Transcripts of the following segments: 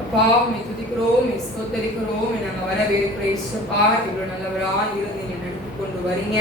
அப்பா உம்மை துதிக்கிறோம், ஸ்தோத்தரிக்கிறோம். நாங்கள் வரவேற்கிற இயேசுப்பா, இவ்வளவு நல்லவராய் இருந்து நீங்க நடத்தி கொண்டு வரீங்க.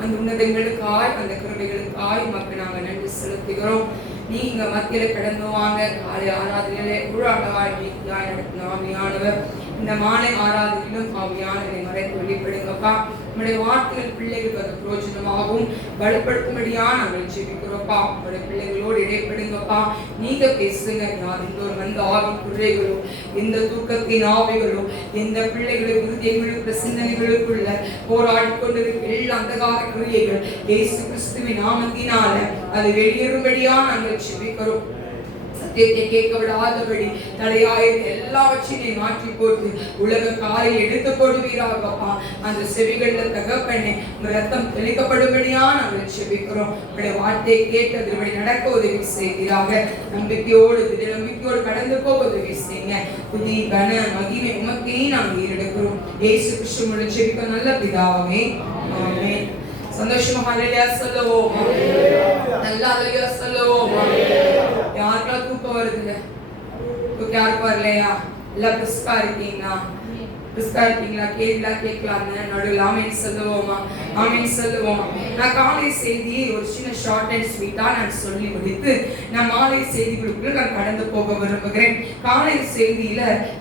அந்த உன்னதங்களுக்காய், அந்த கிருபைகளுக்காய் உமக்கு நாங்கள் நன்றி செலுத்துகிறோம். நீங்க மத்தியில கடந்து வாங்க. காலை ஆராதனையிலே உழாண்டவாய் நீதியாய் நடத்தின ஆவியானவர் இந்த மாலை ஆராதனையிலும் ஆவியானவரை மறைத்து வெளிப்படுங்கப்பா. நம்முடைய வார்த்தைகள் பிள்ளைகளுக்கு அது பிரயோஜனமாகவும் பலப்படுத்தும்படியா நாங்கள் ஜெபிக்கிறோம்ப்பா. நம்முடைய பிள்ளைகளோடு இடைப்படுங்கப்பா. நீங்க பேசுங்க. யார் இன்னொரு வந்த ஆவி பிள்ளைகளோ, எந்த தூக்கத்தின் ஆவிகளோ, எந்த பிள்ளைகளுக்கு இருதயங்களுக்கு சிந்தனைகளுக்குள்ள போராடி கொண்டிருக்கிற எல்லா அந்தகார கிரியைகள் இயேசு கிறிஸ்துவின் நாமத்தினால அது வெளியேறும்படியா நாங்கள் ஜெபிக்கிறோம். சத்தியத்தை கேட்க விடாதபடி தடையாயிருந்த எல்லாவற்றையும் மாற்றி போட்டு உலக காலை எடுத்து போடுவீராகப்பா. அந்த செவிகள்ல தகப்பண்ணே ரத்தம் தெளிக்கப்படும்படியா நாங்கள் செபிக்கிறோம். உங்களுடைய வார்த்தையை கேட்டது நடக்க உதவி செய்கிறாங்க. நம்பிக்கையோடு நம்பிக்கையோடு கடந்து போக உதவி செய்யுங்க. புதிய கன மகிமை உமக்கே நாங்கள் ஈடுக்கிறோம். இயேசு கிறிஸ்துவின் செபிக்க நல்ல பிதாவே, ஆமென். சந்தோஷமா ஹல்லேலூயா சொல்லுவோம். நல்லா ஹல்லேலூயா சொல்லுவோம். யாருக்கெல்லாம் தூக்கம் வருதுங்க? தூக்கம் யாருக்கு வரலையா? எல்லாம் பிரிஸ்கா இருக்கீங்களா? கேட்கலாம். நடுவில் ஆமேன் சொல்லுவோமா? ஆமேன் சொல்லுவோமா? நான் காலை செய்தியை ஒரு சின்ன ஷார்ட் அண்ட் ஸ்வீட்டா நான் சொல்லி முடித்து நான் மாலை செய்திகளுக்குள்ள நான் கடந்து போக விரும்புகிறேன். காலை செய்தியில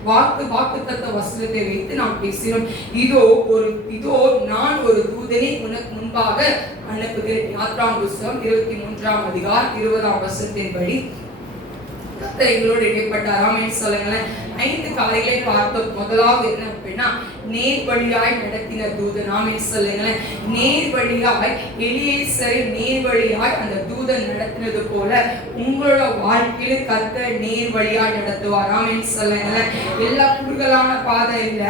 வாக்குத்தத்த வசனத்தை வைத்து நாம் பேசினோம். இதோ நான் ஒரு தூதனை உனக்கு முன்பாக அனுப்புகிறேன். யாத்ராம் புஸ்தகம் 23ஆம் அதிகாரம் 20ஆம் வசனத்தின்படி கர்த்தர் எங்களோடு இடைப்பட்டார். ஆமென் சொல்லுங்களேன். 5 காரியங்களை பார்த்தோம். முதலாவது என்ன அப்படின்னா, நேர் வழியாய் நடத்தின தூதன். ஆமென் சொல்லுங்களேன். நேர் வழியாய் எலியேசரை நேர் வழியாய் அந்த தூதன் நடத்தினது போல உங்களோட வாழ்க்கையில கர்த்தர் நேர் வழியாய் நடத்துவார். ஆமென் சொல்லுங்களேன். எல்லா குறுகலான பாதை இல்ல,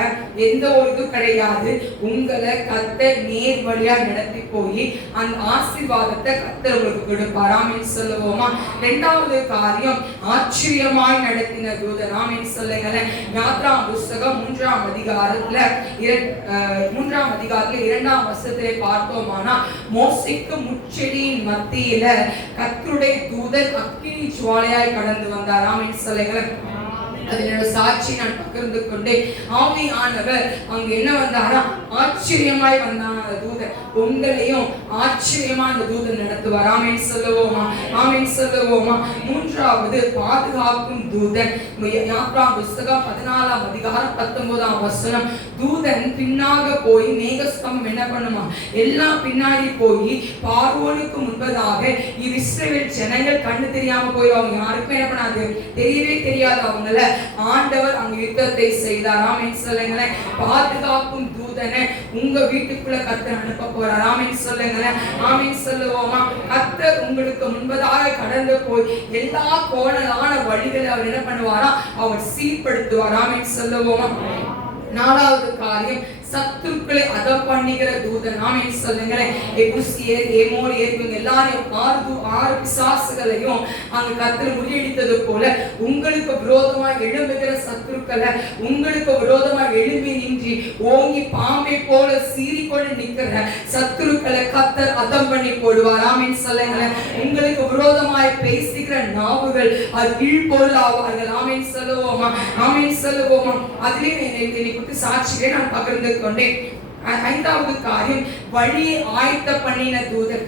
எந்த ஒரு இது கிடையாது. உங்களை கர்த்தர் நேர் வழியாய் நடத்தி போய் அந்த ஆசீர்வாதத்தை கர்த்தர் உங்களுக்கு கொடுப்பார். ஆமென் சொல்லுவோமா? 2வது காரியம், ஆச்சரியமாய் நடத்தின தூதன். ஆமென் சொல்லுங்களேன். யாத்ராம் புஸ்தகம் 3ஆம் அதிகாரத்துல 2ஆம் வசனத்திலே பார்த்தோமானா, மோசேக்கு முட்செடியின் மத்தியில கர்த்தருடைய தூதன் அக்கினி ஜுவாலையாய் கடந்து வந்தார். ஆமென் சொல்லுங்களேன். அதனோட சாட்சி நான் பகிர்ந்து கொண்டே ஆவியானவர் அங்க என்ன வந்தாரா? ஆச்சரியமாய் வந்தான அந்த தூதன். உங்களையும் ஆச்சரியமா அந்த தூதன் நடத்துவார். ஆமென் சொல்லுவோமா? ஆமென் சொல்லுவோமா? 3வது பாதுகாக்கும் தூதன். யாத்ராம் புஸ்தகம் 14ஆம் அதிகாரம் 19ஆம் வசனம். தூதன் பின்னாக போய் மேகஸ்தம்பம் என்ன பண்ணுமா? எல்லாம் பின்னாடி போய் பார்வோனுக்கு முன்பதாக இஸ்ரவேல் ஜனங்கள் கண்ணு தெரியாம போயிடுவாங்க. யாருக்கும் என்ன பண்ணாது, தெரியவே தெரியாது அவங்கள. ஆண்டவர் அங்க யுத்தத்தை செய்தார். ஆமென் சொல்லுங்களேன். பாதுகாக்கும் தூதனை உங்க வீட்டுக்குள்ள கர்த்தர் அனுப்ப போறார். ஆமென் சொல்லுங்களேன். ஆமென் சொல்லுவோமா? கர்த்தர் உங்களுக்கு முன்பதாக கடந்து போய் எல்லா கோணலான வழிகளை அவர் என்ன பண்ணுவாரா? அவர் சீர்படுத்துவார். ஆமென் சொல்லுவோமா? 4வது காரியம், சத்துருக்களை அதம் பண்ணுகிற தூதன். ஆமென் சொல்லுங்களேன். எபூசியர், ஏமோரியர் இவங்க எல்லாரையும் 6 பிசாசுகளையும் அங்க கர்த்தர் முறியடித்தது போல உங்களுக்கு விரோதமாய் எழும்புகிற சத்துருக்களை, உங்களுக்கு விரோதமாய் எழும்பி நின்று ஓங்கி பாம்பை போல சீறிக்கொண்டு நிற்கிற சத்துருக்களை கர்த்தர் அதம் பண்ணி போடுவார். ஆமென் சொல்லுங்களேன். உங்களுக்கு விரோதமாய் பேசுகிற நாவுகள் அது கீழ்பொருள் ஆவார்கள். ஆமென் சொல்லுவோமா? ஆமென் சொல்லுவோமா? அதிலே சாட்சியை நான் பகிர்ந்து கொண்டேன். 5வது காரியம், வழியை ஆயத்த பண்ணின தூதன்.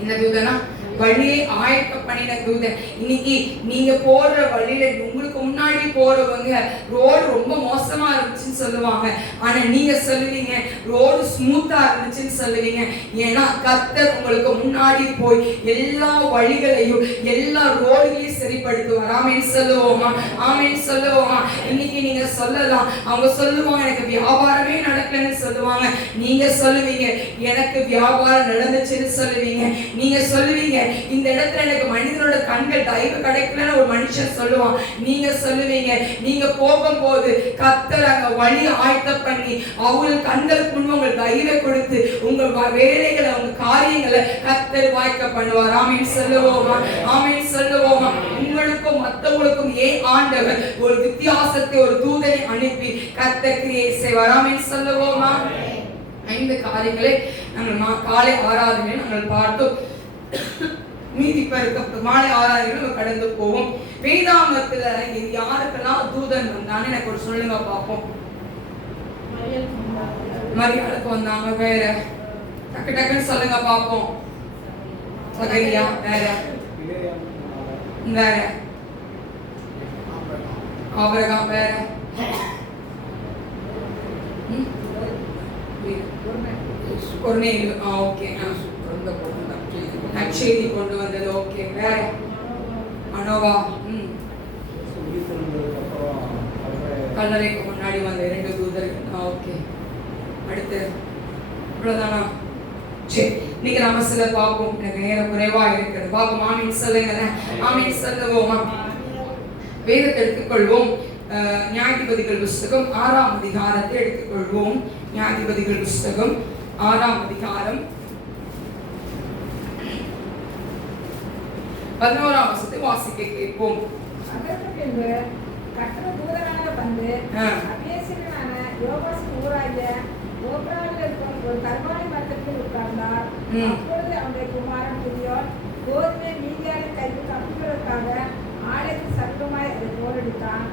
என்ன தூதனா? வழியை ஆயத்த பண்ணின தூதன். இன்னைக்கு நீங்க போற வழியில உங்களுக்கு முன்னாடி போறவங்க ரோடு ரொம்ப மோசமா இருந்துச்சுன்னு சொல்லுவாங்க. ஆனா நீங்க சொல்லுவீங்க ரோடு ஸ்மூத்தா இருந்துச்சுன்னு சொல்லுவீங்க. ஏன்னா கர்த்தர் உங்களுக்கு முன்னாடி போய் எல்லா வழிகளையும் எல்லா ரோடுகளையும் சரிப்படுத்துவார். ஆமென் சொல்லுவோமா? ஆமென் சொல்லுவோமா? இன்னைக்கு நீங்க சொல்லலாம், அவங்க சொல்லுவாங்க எனக்கு வியாபாரமே நடக்கலன்னு சொல்லுவாங்க. நீங்க சொல்லுவீங்க எனக்கு வியாபாரம் நடந்துச்சுன்னு சொல்லுவீங்க. நீங்க சொல்லுவீங்க இந்த இடத்துல எனக்கு மனிதனோட கண்கள் தயவு கிடைக்கலன்னு ஒரு மனுஷன் சொல்லுவான். நீங்க சொல்லுவீங்க நீங்க போகும்போது கர்த்தர் அங்க வழி ஆயத்த பண்ணி அவங்க கண்களுக்கு முன்பு உங்களுக்கு தயவை கொடுத்து உங்க வேலைகளை உங்க காரியங்களை கர்த்தர் வாய்க்க பண்ணுவார். ஆமென் சொல்லுவோமா? ஆமென் சொல்லுவோமா? உங்களுக்கும் மற்றவங்களுக்கும் ஆண்டவர் ஒரு வித்தியாசத்தை ஒரு தூதனை அனுப்பி கர்த்தர் கிரியை செய்வார். ஆமென் சொல்லுவோமா? 5 காரியங்களை நாங்கள் காலை ஆராதனையில் நாங்கள் பார்த்தோம். மீதி இருக்க மாலை 6 நம்ம கடந்து போவோம். வேதாகமத்துல இது யாருக்கெல்லாம் தூதன் வந்தான்னு எனக்கு ஒரு சொல்லுங்க பார்ப்போம். மரியாளுக்கு வந்தாங்க. வேற டக்கு டக்குன்னு சொல்லுங்க பார்ப்போம். சகரியா, வேற வேற ஆபிரகாம், வேற கொர்நேலியு. ஓகே, நற்செய்தி கொண்டு வந்தது. ஓகே, வேற மனோவா. கல்லறைக்கு முன்னாடி வந்த 2 தூதர்கள். ஓகே, அடுத்து இவ்வளவுதானா? சரி, நீங்க நம்ம சில பார்ப்போம். எனக்கு நேரம் குறைவா இருக்கிறது. பார்ப்போம். ஆமீன் சொல்லுங்க. ஆமீன் சொல்லுவோமா? வேதத்தை எடுத்துக்கொள்வோம். நியாயாதிபதிகள் புஸ்தகம் 6ஆம் அதிகாரத்தை எடுத்துக்கொள்வோம். நியாயாதிபதிகள் புஸ்தகம் 6ஆம் அதிகாரம் 11ஆம் வசனத்தை வாசிக்க கேட்போம். அதற்கு பின்பு கர்த்தர் தூதனாக வந்து அபியேசரனான யோவாஸ் ஊராகிய ஓப்ராவில் இருக்கும் ஒரு கர்வாலி மரத்தில் உட்கார்ந்தார். அப்பொழுது அவனுடைய குமாரன் கிதியோன் கோதுமை மீதியாரின் கைக்கு தப்புவதற்காக ஆலைக்கு சர்வமாய் அதை போரடித்தான்.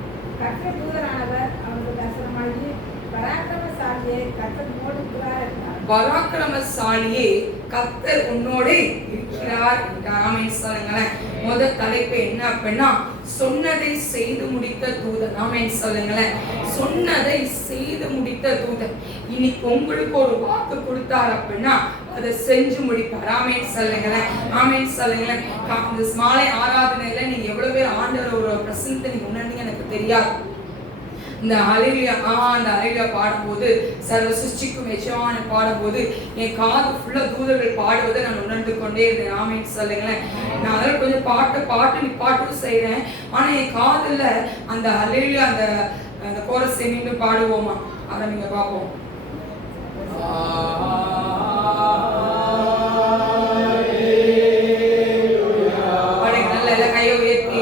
கர்த்தர் தூதனானவர் அவனுக்கு தரிசனமாகி, பராக்கிரமசாலியே கர்த்தர் உன்னோடு இருக்கிறார் என்றார். பராக்கிரமசாலியே கர்த்தர் உன்னோடு இருக்கிறார் என்றார். ஆமென் சொல்லுங்களேன். முதல் தலைப்பு என்ன அப்படின்னா, சொன்னதை செய்து முடித்த தூதன். ஆமென் சொல்லுங்களேன். சொன்னதை செய்து முடித்த தூதன். இன்னைக்கு உங்களுக்கு ஒரு வாக்கு கொடுத்தார் அப்படின்னா அதை செஞ்சு முடிப்பார். ஆமென் சொல்லுங்களேன். ஆமென் சொல்லுங்களேன். இந்த மாலை ஆராதனையில நீங்க எவ்வளவு பேர் ஆண்டவர் ஒரு பிரசன்னத்தை நீங்க உணர்ந்தீங்க எனக்கு தெரியாது. இந்த ஹல்லேலூயா அந்த ஹல்லேலூயா பாடும்போது, சர்வ சிருஷ்டிக்கும் எஜமானனை பாடும்போது என் காது ஃபுல்லா தூதர்கள் பாடுவதை நான் உணர்ந்து கொண்டே இருந்தேன். ஆமென் சொல்லுங்களேன். நான் அதில் கொஞ்சம் பாட்டு செய்கிறேன். ஆனால் என் காதுல அந்த ஹல்லேலூயா அந்த கோரஸை மீண்டும் பாடுவோமா? அதை நீங்க பார்ப்போம். நல்ல எல்லாம் கையை உயர்த்தி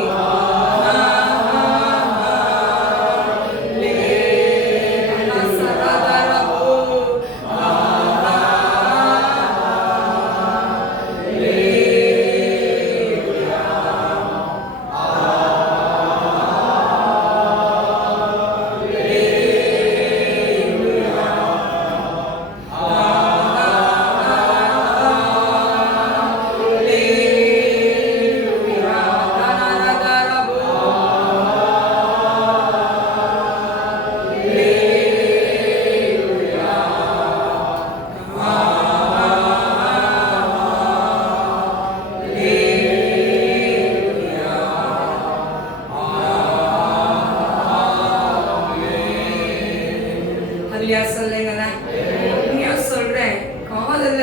சொல்றேன். காதல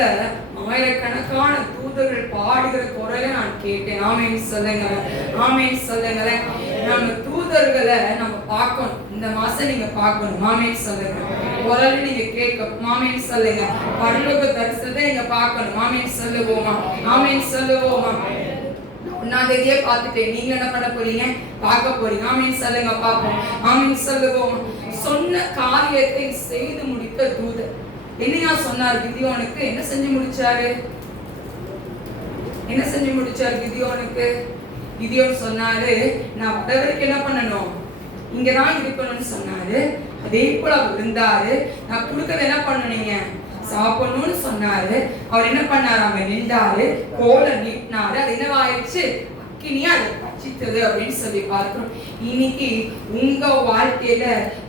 ஆயிரக்கணக்கான தூதர்கள் பாடுகிற குரலை நான் கேட்டேன். ஆமென் சொல்லுங்க. ஆமென் சொல்லுங்க. நம்ம தூதர்களை நம்ம பார்க்கணும். இந்த மாசம் நீங்க பார்க்கணும். ஆமென் சொல்லுங்க. குரலை நீங்க கேட்கணும். ஆமென் சொல்லுங்க. பரலோக தரிசனத்தை நீங்க பார்க்கணும். ஆமென் சொல்லுவோமா? ஆமென் சொல்லுவோமா? 1ஆம் தேதியே பார்த்துட்டேன். நீங்க என்ன பண்ண போறீங்க? பார்க்க போறீங்க. ஆமென் சொல்லுங்க. பார்ப்போம். ஆமென் சொல்லுவோமா? சொன்ன காரியத்தை செய்து முடித்த தூதர். என்னையா சொன்னார் கிதியோனுக்கு? என்ன செஞ்சு முடிச்சாரு? என்ன செஞ்சு முடிச்சார் கிதியோனுக்கு? கிதியோன் சொன்னாரு, நான் வடவருக்கு என்ன பண்ணணும்? இங்கதான் இருக்கணும்னு சொன்னாரு. அதே போல அவர் இருந்தாரு. நான் கொடுக்கறத என்ன பண்ணீங்க? சாப்பிடணும்னு சொன்னாரு. அவர் என்ன பண்ணாரு? அங்க நின்றாரு, கோலை நீட்டினாரு. அது என்னவாயிடுச்சு? அக்கினியா அதை பட்சித்தது அப்படின்னு சொல்லி பார்க்கிறோம். இன்னைக்கு உங்க வாழ்க்கையில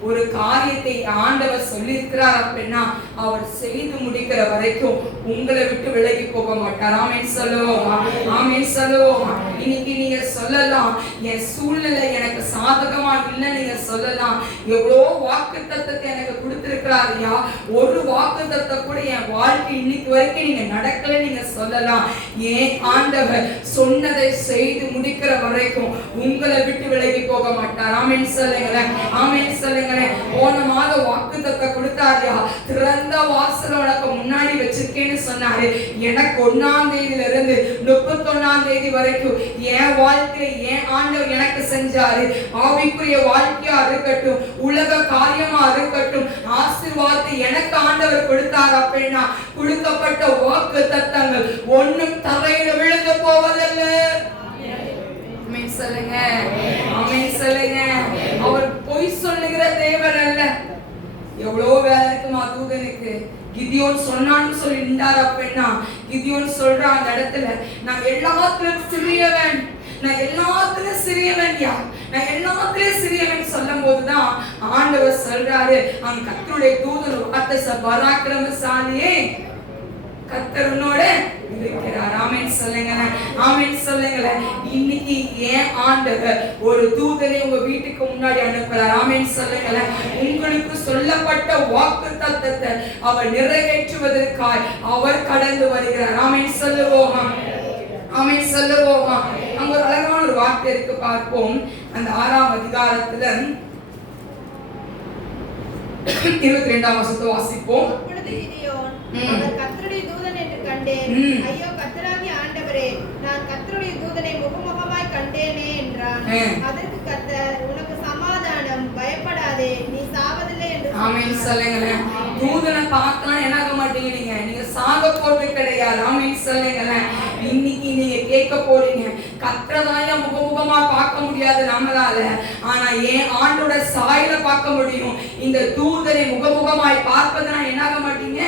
ஒரு காரியத்தை ஆண்டவர் சொல்லி இருக்கிறார் அப்படின்னா அவர் செய்து முடிக்கிற வரைக்கும் உங்களை விட்டு விலகி போக மாட்டார். ஆமென் சொல்லுவோமா? ஆமென் சொல்லுவோமா? இன்னைக்கு நீங்க சொல்லலாம், என் சூழ்நிலை எனக்கு சாதகமா இல்லை. நீங்க சொல்லலாம், எவ்வளோ வாக்குத்தத்தத்தை எனக்கு கொடுத்திருக்கிறார் ஐயா, ஒரு வாக்குத்தத்தை கூட என் வாழ்க்கை இன்னைக்கு வரைக்கும் நீங்க நடக்கல. நீங்க சொல்லலாம், ஏன் ஆண்டவர் சொன்னதை செய்து முடிக்கிற வரைக்கும் உங்களை விட்டு விலகி போக மாட்டார். ஆமென் சொல்லுங்களேன். ஆமென் சொல்லுங்களேன். போன மாத வாக்குத்தத்தம் வாக்குத்தத்தத்தை கொடுத்தாரியா, திறந்த வாசல் உனக்கு முன்னாடி வச்சிருக்கேன்னு சொன்னாரு. எனக்கு 1ஆம் தேதியில இருந்து 31ஆம் தேதி வரைக்கும் என் வாழ்க்கையில என் ஆண்டவர் எனக்கு செஞ்சாரு. ஆவிக்குரிய வாழ்க்கையா இருக்கட்டும், உலக காரியமா இருக்கட்டும், ஆசீர்வாதத்தை எனக்கு ஆண்டவர் கொடுத்தார். அப்படின்னா கொடுக்கப்பட்ட வாக்கு தத்தங்கள் ஒண்ணும் தரையில விழுந்து போவதில்ல. ஆமென் சொல்லுங்க, ஆமென் சொல்லுங்க. அவர் பொய் சொல்லுகிற தேவன் அல்ல. எவ்வளவு வேலை இருக்குமா தூதனுக்கு. கிதியோன் சொன்னான்னு சொல்லி நின்றார். அப்படின்னா கிதியோன் சொல்ற அந்த இடத்துல, நான் எல்லாத்திலும் சிறியவன், நான் எல்லாத்திலும் சிறியவன் யார், நான் எல்லாத்திலும் சிறியவன் சொல்லும் போதுதான் ஆண்டவர் சொல்றாரு, அவன் கர்த்தருடைய தூதன் வார்த்தை பராக்கிரமசாலியே, கர்த்தர் உன்னோட இருக்கிறார். ஆமென் சொல்லுங்க, ஆமென் சொல்லுங்க. இன்னைக்கு ஏன் ஆண்டவர் ஒரு தூதனை உங்க வீட்டுக்கு முன்னாடி அனுப்புறார். ஆமென் சொல்லுங்க. உங்களுக்கு சொல்லப்பட்ட வாக்கு தத்தத்தை அவர் நிறைவேற்றுவதற்காய் அவர் கடந்து வருகிறார். ஆமென் சொல்லுவோமா, ஆமென் சொல்லுவோமா. அங்க ஒரு அழகான ஒரு வார்த்தை இருக்கு, பார்ப்போம். அந்த 6ஆம் அதிகாரத்துல 22ஆம் வசனத்தை வாசிப்போம். அவர் கர்த்தருடைய தூதன் என்று கண்டேன். ஐயோ கர்த்தராகிய ஆண்டவரே, நான் கர்த்தருடைய தூதனை முகமுகமாய் கண்டேனே என்றான். அதற்கு கர்த்தர், உனக்கு சமாதானம், பயப்படாதே, நீ சாவதில்லை என்று சொன்னார். ஆமென் சொல்லுங்க. தூதனை பார்க்கலாம் என்ன ஆக மாட்டீங்க, நீங்க சாக போறது கிடையாது. ஆமென் சொல்லுங்க. இன்னைக்கு நீங்க கேட்க போறீங்க, கர்த்தராய முகமுகமா பார்க்க முடியாது நம்மளால, ஆனா ஏன் ஆண்டோட சாயல பார்க்க முடியும். இந்த தூதனை முகமுகமாய் பார்ப்பதனா என்ன ஆக மாட்டீங்க,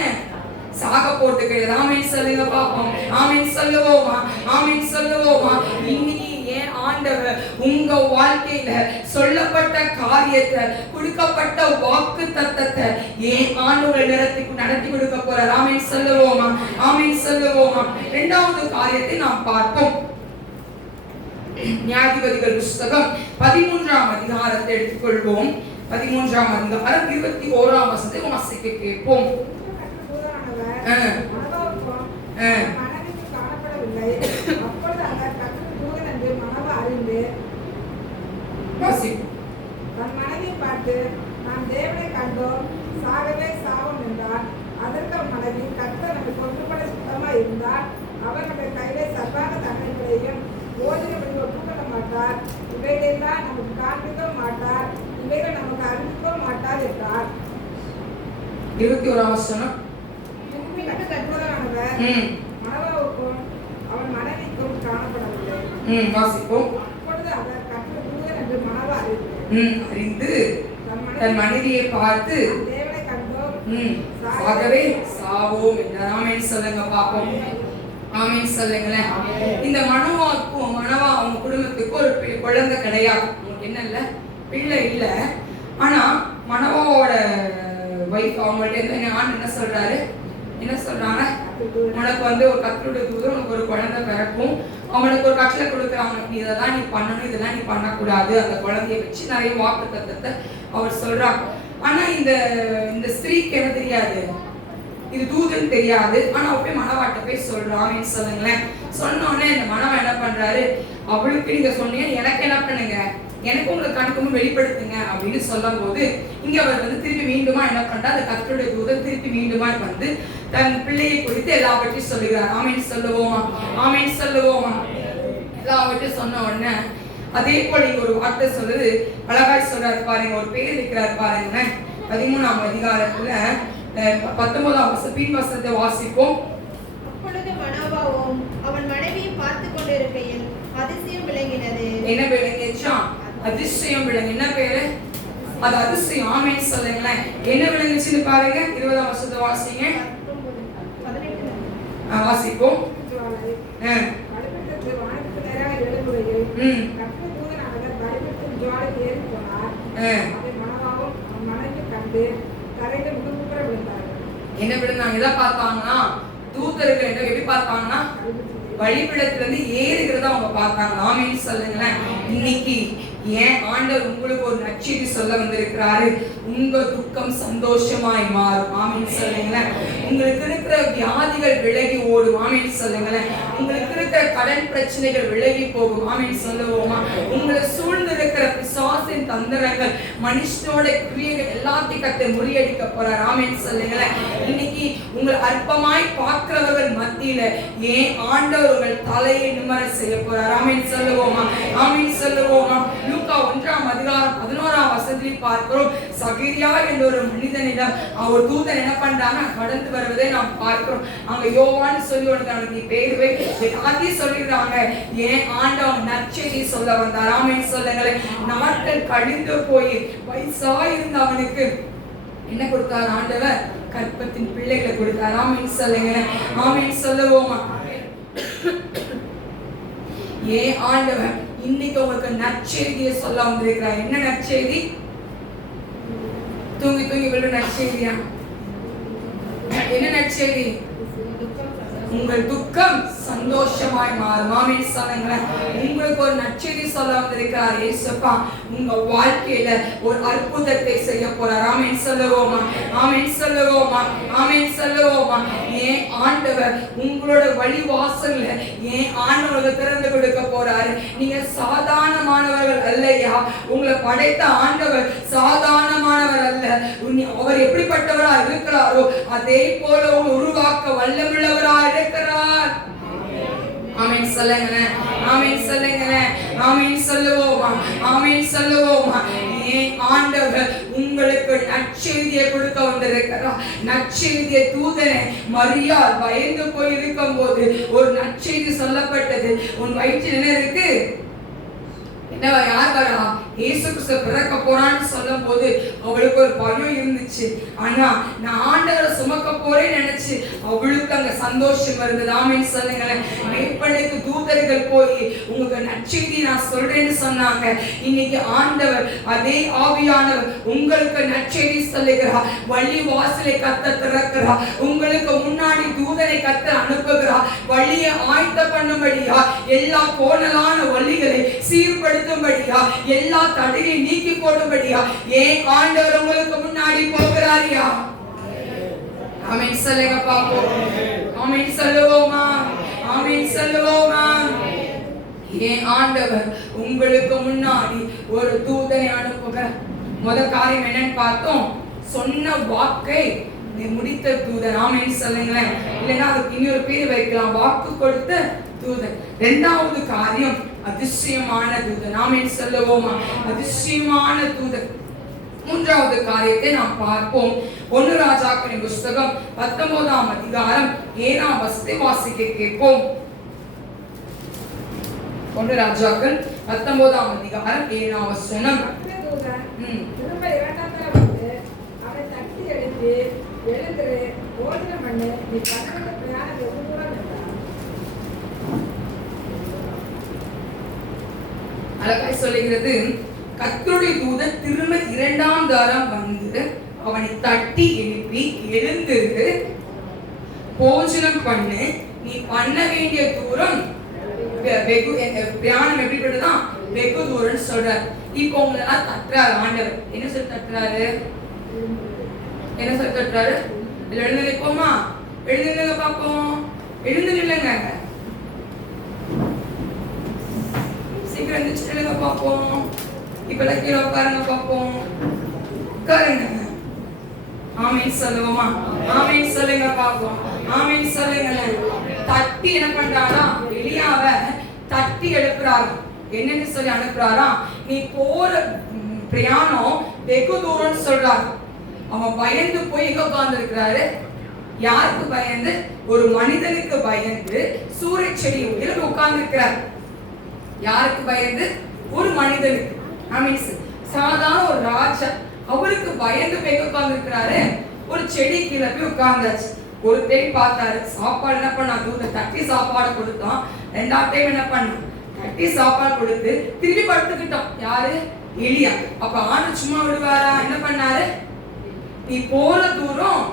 சாக போட்டு கிடையாது. ஆமென் சொல்லுங்க பாப்போம். ஆமென் சொல்லுவோமா, ஆமென் சொல்லுவோமா. இன்னைக்கு ஏன் ஆண்டவர் உங்க வாழ்க்கையில சொல்லப்பட்ட காரியத்தை, கொடுக்கப்பட்ட வாக்கு தத்தத்தை ஏன் ஆண்டவர் நடத்தி கொடுக்க போறார். ஆமென் சொல்லுவோமா, ஆமென் சொல்லுவோமா. 2வது காரியத்தை நாம் பார்ப்போம். நியாயாதிபதிகள் புத்தகம் 13ஆம் அதிகாரத்தை எடுத்துக்கொள்வோம். 13ஆம் அதிகாரம் 21ஆம் வசனத்தை வாசிக்க கேட்போம். தன் மனைவியை பார்த்து, நாம் தேவனை கண்டோம், சாகவே சாவோம் என்றார். அதற்கு மனைவி, கர்த்தர் நம்மை கொன்றுபட சுத்தமா இருந்தால் அவர் நம்மை கையிலே சர்வாங்க தண்டனைகளையும் போஜனப்படி ஒப்புக்கொள்ள மாட்டார். இவைகளெல்லாம் நமக்கு காண்பிக்கவும் மாட்டார், இவைகள் நமக்கு அறிவிக்கவும் மாட்டார் என்றார். 21ஆம் வசனம். கற்புதமானவர் மனவாவுக்கும் அவன் மனைவிக்கும் காணப்படவில்லை. வாசிப்போம். அப்பொழுது அவர் கர்த்தர் தூதன் என்று மனவா அறிந்து தன் மனைவியை பார்த்து, தேவனை கண்டோம், சாகவே சாவோம் என்றார். ஆமென் சொல்லுங்க பாப்போம். ஆமென் சொல்லுங்களேன். இந்த மனவா அவங்க குடும்பத்துக்கு ஒரு குழந்தை கிடையாது. அவங்களுக்கு என்ன இல்ல, பிள்ளை இல்ல. ஆனா மனவாவோட வைஃப் அவங்கள்ட்ட ஆண் என்ன சொல்றாரு, என்ன சொல்றாங்க, உனக்கு ஒரு கர்த்தருடைய தூதன், உனக்கு ஒரு குழந்தை பிறக்கும், அவனுக்கு ஒரு கட்டளை கொடுக்குறாங்க, நீ இதெல்லாம் நீ பண்ணணும், இதெல்லாம் நீ பண்ணக்கூடாது. அந்த குழந்தைய வச்சு நிறைய வாக்கு தத்தத்தை அவர் சொல்றாங்க. ஆனா இந்த ஸ்திரீக்கு என்ன தெரியாது, இது தூதன் தெரியாது. ஆனா போய் மனவாட்ட போய் சொல்றான். சொல்லுங்களேன். சொன்னோடனே இந்த மனவன் என்ன பண்றாரு, அவளுக்கு நீங்க சொன்னீங்க, எனக்கு என்ன பண்ணுங்க, எனக்கு உங்களுக்கு கணக்கு வெளிப்படுத்துங்க அப்படின்னு சொல்லும் போது இங்க அவர் திருப்பி மீண்டுமா என்ன பண்றா, அந்த கர்த்தருடைய தூதன் திருப்பி மீண்டுமா தன் பிள்ளையை குறித்து எல்லாவற்றையும் சொல்லுகிறார். ஆமென் சொல்லுவோமா, ஆமென் சொல்லுவோமா. எல்லாவற்றையும் சொன்ன உடனே அதே போல இங்க ஒரு வார்த்தை சொல்லுது, அழகாய் சொல்றாரு பாருங்க, ஒரு பேர் இருக்கிறாரு பாருங்க. 13ஆம் அதிகாரத்துல 19ஆம் வசனத்தை வாசிப்போம். அப்பொழுது மனோவாவும் அவன் மனைவியை பார்த்து கொண்டிருக்கையில் அதிசயம் விளங்கினது. என்ன விளங்கிச்சா, அதிசயம் விளங்கு. என்ன பேரு, அது அதிசயம். ஆமென் சொல்லுங்களேன். என்ன விளங்குச்சுன்னு பாருங்க. 20ஆம் வசனத்தை வாசிங்க. வாசிப்போம். என்ன விழுந்தாங்க, எதை பார்த்தாங்கன்னா, தூதர்கள் எப்படி பார்த்தாங்கன்னா, வழிபடத்துல இருந்து ஏறுகிறத அவங்க பார்த்தாங்க. ஆமென் சொல்லுங்களேன். இன்னைக்கு ஏன் ஆண்டவர் உங்களுக்கு ஒரு நற்செய்தி சொல்ல வந்திருக்கிறாரு. உங்க துக்கம் சந்தோஷமாய் மாறும். ஆமென் சொல்லுங்களேன். உங்களுக்கு இருக்கிற வியாதிகள் விலகி ஓடும். ஆமென் சொல்லுங்களேன். உங்களுக்கு இருக்கிற கடன் பிரச்சனைகள் விலகி போகும். ஆமென் சொல்லுவோமா? உங்களை சூழ்ந்து இருக்கிற பிசாசின் தந்திரங்கள், மனுஷனோட கிரியைகள் எல்லாத்தையும் கர்த்தர் முறியடிக்க போறார். ஆமென் சொல்லுங்களேன். இன்னைக்கு உங்களை அற்பமாய் பார்க்கிறவர்கள் மத்தியில ஏன் ஆண்டவர் உங்கள் தலையை நிமிர செய்ய போறார். ஆமென் சொல்லுவோமா? ஆமென் சொல்லுவோமா? லூக்கா 1:11 பார்க்கிறோம். சகரியா என்ற ஒரு மனிதனிடம் அவர் தூதன் என்ன பண்றாங்க கடந்து வருவதை நாம் பார்க்கிறோம். அங்க யோவான்னு சொல்லி ஒருத்தனுக்கு பேருவே எல்லாத்தையும் சொல்லிடுறாங்க. ஏன் ஆண்டவன் நற்செய்தி சொல்ல வந்தார். ஆமென் சொல்லுங்களேன். நாட்கள் கழிந்து போய் வயசா இருந்த அவனுக்கு என்ன கொடுத்தார் ஆண்டவர்? கற்பத்தின் பிள்ளைகளை கொடுத்தார். ஆமென் சொல்லுங்களேன். ஆமென் சொல்லுவோமா? ஏன் ஆண்டவர் இன்னைக்கு உங்களுக்கு நற்செய்தியை சொல்ல வந்திருக்கிறார். என்ன நற்செய்தி? தூங்கி தூங்கி விழுந்த நற்செய்தியா? என்ன நற்செய்தி? உங்கள் துக்கம் சந்தோஷமாய் மாறும். ஆமென் சொல்லுங்களேன். உங்களுக்கு ஒரு நற்செய்தி சொல்ல வந்திருக்கிறார் இயேசுப்பா. உங்க வாழ்க்கையில ஒரு அற்புதத்தை செய்ய போறார். ஆமென் சொல்லுவோமா? ஆமென் சொல்லுவோமா? ஆமென் சொல்லுவோமா? ஏன் ஆண்டவர் உங்களோட வழி வாசல்ல ஏன் ஆண்டவர் திறந்து கொடுக்க போறாரு. நீங்க சாதாரணமானவர்கள் அல்லையா? உங்களை படைத்த ஆண்டவர் சாதாரணமானவர் அல்ல. அவர் எப்படிப்பட்டவரா இருக்கிறாரோ அதே போல உருவாக்க வல்லமுள்ளவரா இருக்கிறார். ஆமென் சொல்லுங்களேன். ஆமென் சொல்லுங்களேன். ஆமென் சொல்லுவோமா? ஆமென் சொல்லுவோமா? ஏன் ஆண்டவர் உங்களுக்கு நற்செய்தியை கொடுக்க வந்திருக்கிறார். நற்செய்தியை தூதனை மரியாள் பயந்து போய் இருக்கும் போது ஒரு நற்செய்தி சொல்லப்பட்டது. உன் வயிற்றில் என்ன இருக்கு? என்னவா? யார் வரா? இயேசு கிறிஸ்து பிறக்க போறான்னு சொல்லும் போது அவளுக்கு ஒரு பயம் இருந்துச்சு. ஆனா நான் ஆண்டவரை சுமக்க போறேன்னு நினைச்சு அவளுக்கு அங்க சந்தோஷம் இருந்தது. ஆமென் சொல்லுங்களேன். மேற்பள்ளிக்கு தூதர்கள் போய் உங்களுக்கு நற்செய்தி நான் சொல்றேன்னு சொன்னாங்க. இன்னைக்கு ஆண்டவர் அதே ஆவியானவர் உங்களுக்கு நற்செய்தி சொல்லுகிறார். வழி வாசலை கத்த திறக்கிறார். உங்களுக்கு முன்னாடி தூதரை கத்த அனுப்புகிறார். வழியை ஆயத்த பண்ணும்படியா, எல்லா கோணலான வழிகளை சீர்படுத்தும்படியா, எல்லா தடையை நீக்கி போடும்படியா ஏன் ஆண்டவர் உங்களுக்கு முன்னாடி போகிறாரியா? ஆமென் சொல்லுங்க பாப்போம். ஆமென் சொல்லுவோமா? ஆமென் சொல்லுவோமா? ஏன் ஆண்டவர் உங்களுக்கு முன்னாடி ஒரு தூதனை அனுப்புகிறார். முதல் காரியம் என்னன்னு பார்த்தோம். சொன்ன வாக்கை முடித்த தூதன். ஆமென் சொல்லுங்களேன். இல்லைன்னா அதுக்கு இன்னொரு பேர் வைக்கலாம், வாக்கு கொடுத்த தூதன். இரண்டாவது காரியம் அதிசயமான தூதன். ஆமென் சொல்லுவோமா? அதிசயமான தூதன். மூன்றாவது காரியத்தை நாம் பார்ப்போம். 1 ராஜாக்களின் புஸ்தகம் 19ஆம் அதிகாரம் 7ஆம் வசனத்தை வாசிக்க கேட்போம். 1 ராஜாக்கள் 19ஆம் அதிகாரம் 7ஆம் வசனம். திரும்ப இரண்டாம் தடவை வந்து அவனை தட்டி எடுத்து எழுந்து ஓடுற மண்ணு நீ பன்னெண்டு பிரயாணம் வெகு தூரம் என்றார். அழகாய் சொல்லுகிறது. கர்த்தருடைய தூதன் திரும்ப இரண்டாம் தரம் வந்து அவனை தட்டி எழுப்பி எழுந்து போஜனம் பண்ணு, நீ பண்ண வேண்டிய தூரம் வெகு பிரயாணம் எப்படிப்பட்டதான் வெகு தூரம் சொல்றார். இப்போ உங்களை எல்லாம் தட்டுறாரு ஆண்டவர். என்ன சொல்லி தட்டுறாரு? என்ன சொல்லி தட்டுறாரு? எழுந்து நிற்போமா? எழுந்து நில்லுங்க பாப்போம். எழுந்து நில்லுங்க. சீக்கிரம் எழுந்துச்சு நில்லுங்க பாப்போம். இப்பெல்லாம் கீழே உட்காருங்க பாப்போம். உட்காருங்க. ஆமென் சொல்லுவோமா? ஆமென் சொல்லுங்க பாப்போம். ஆமென் சொல்லுங்க. தட்டி என்ன பண்றாரா? எலியாவை தட்டி எழுப்புறாரு. என்னன்னு சொல்லி அனுப்புறாரா? நீ போற பிரயாணம் வெகு தூரம்னு சொல்றாரு. அவன் பயந்து போய் எங்க உட்கார்ந்து இருக்கிறாரு? யாருக்கு பயந்து? ஒரு மனிதனுக்கு பயந்து சூரிய செடி உயர்ந்து உட்கார்ந்து இருக்கிறார். யாருக்கு பயந்து? ஒரு மனிதனுக்கு. சாதாரண ஒரு ராஜா அவருக்கு பயந்து போய் உட்கார்ந்து இருக்கிறாரு. ஒரு செடி கீழே போய் உட்கார்ந்தாச்சு. ஒரு டைம் பார்த்தாரு, சாப்பாடு என்ன பண்ணா? தூத தட்டி சாப்பாடு கொடுத்தான். ரெண்டாவது டைம் என்ன பண்ண? தட்டி சாப்பாடு கொடுத்து திரும்பி படுத்துக்கிட்டோம். யாரு? எலியா. அப்ப ஆணு சும்மா விடுவாரா? என்ன பண்ணாரு? நீ போற தூரம்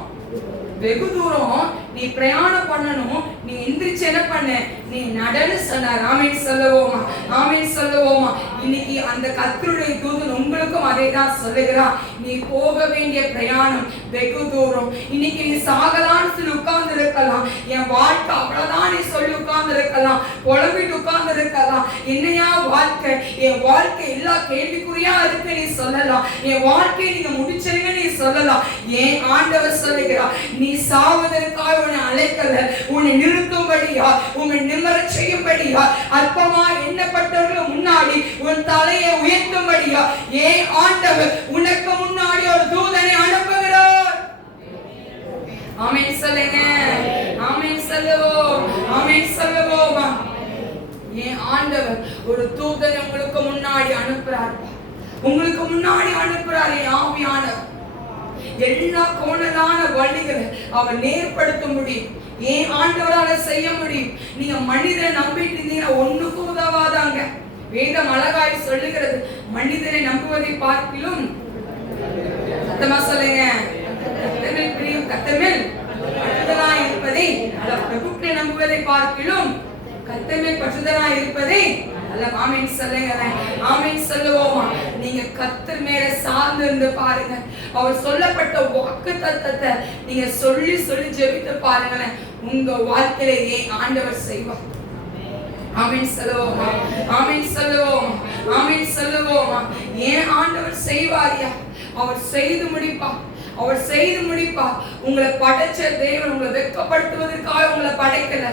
வெகு தூரம், நீ பிரயாணம் பண்ணணும், நீ எந்திரிச்சு என்ன பண்ண? நீ நடன்னு சொன்னார். ஆமென் சொல்லுவோமா? ஆமென் சொல்லுவோமா? இன்னைக்கு அந்த கர்த்தருடைய தூதன் உங்களுக்கும் அதை தான் சொல்லுகிறான். நீ போக வேண்டிய பிரயாணம் வெகு தூரம். இன்னைக்கு நீ சாகலான்னு சொல்லி உட்கார்ந்து இருக்கலாம், என் வாழ்க்கை அவ்வளவுதான் நீ சொல்லி உட்கார்ந்து இருக்கலாம், புலம்பிட்டு உட்கார்ந்து இருக்கலாம். என்னையா வாழ்க்கை, என் வாழ்க்கை எல்லா கேள்விக்குறியா இருக்கு நீ சொல்லலாம், என் வாழ்க்கையை நீங்க முடிச்சிருங்க நீ சொல்லலாம். ஏன் ஆண்டவர் சொல்லுகிறார், நீ சாவதற்காக உன்னை அழைக்கல, உன்னை நிறுத்தும்படியா, உன்னை நிம்மர செய்யும்படியா, அற்பமா எண்ணப்பட்டவர்கள் முன்னாடி உன் தலையை உயர்த்தும்படியா ஏன் ஆண்டவர் உனக்கு முன்னாடி ஒரு தூதனை அனுப்புகிறார். ஆமென் சொல்லுங்க, ஆமென் சொல்லுவோம், ஆமென் சொல்லுவோம். ஏன் ஆண்டவர் ஒரு தூதனை உங்களுக்கு முன்னாடி அனுப்புறார், உங்களுக்கு முன்னாடி அனுப்புறாரு. ஆவியானவர் எல்லா கோணலான வழிகளை அவர் நேர்படுத்த முடியும். ஏன் ஆண்டவரால செய்ய முடியும். நீங்க மனிதனை நம்பிட்டு இருந்தீங்கன்னா ஒண்ணுக்கும் உதவாதாங்க. வேதம் அழகாய் சொல்லுகிறது, மனிதனை நம்புவதை பார்க்கிலும் சத்தமா சொல்லுங்க, கர்த்தரில் பிரியம் கர்த்தரில் பற்றுதலாய் இருப்பதை அல்ல, பிரபுக்களை நம்புவதை பார்க்கிலும் கர்த்தரில் பற்றுதலாய் இருப்பதை அல்ல. ஆமென் சொல்லுங்க, ஆமென் சொல்லுவோமா. நீங்க கர்த்தர் மேல சார்ந்து இருந்து பாருங்க. அவர் சொல்லப்பட்ட வாக்குத்தத்தத்தை நீங்க சொல்லி சொல்லி ஜெபித்து பாருங்களேன், உங்க வாழ்க்கையிலேயே ஆண்டவர் செய்வார். ஆமென் சொல்லுவோமா, ஆமென் சொல்லுவோமா, ஆமென் சொல்லுவோமா. ஏன் ஆண்டவர் செய்வாரியா, அவர் செய்து முடிப்பார், அவர் செய்து முடிப்பார். உங்களை படைச்ச தேவன் உங்களை வெட்கப்படுத்துவதற்காக உங்களை படைக்கல.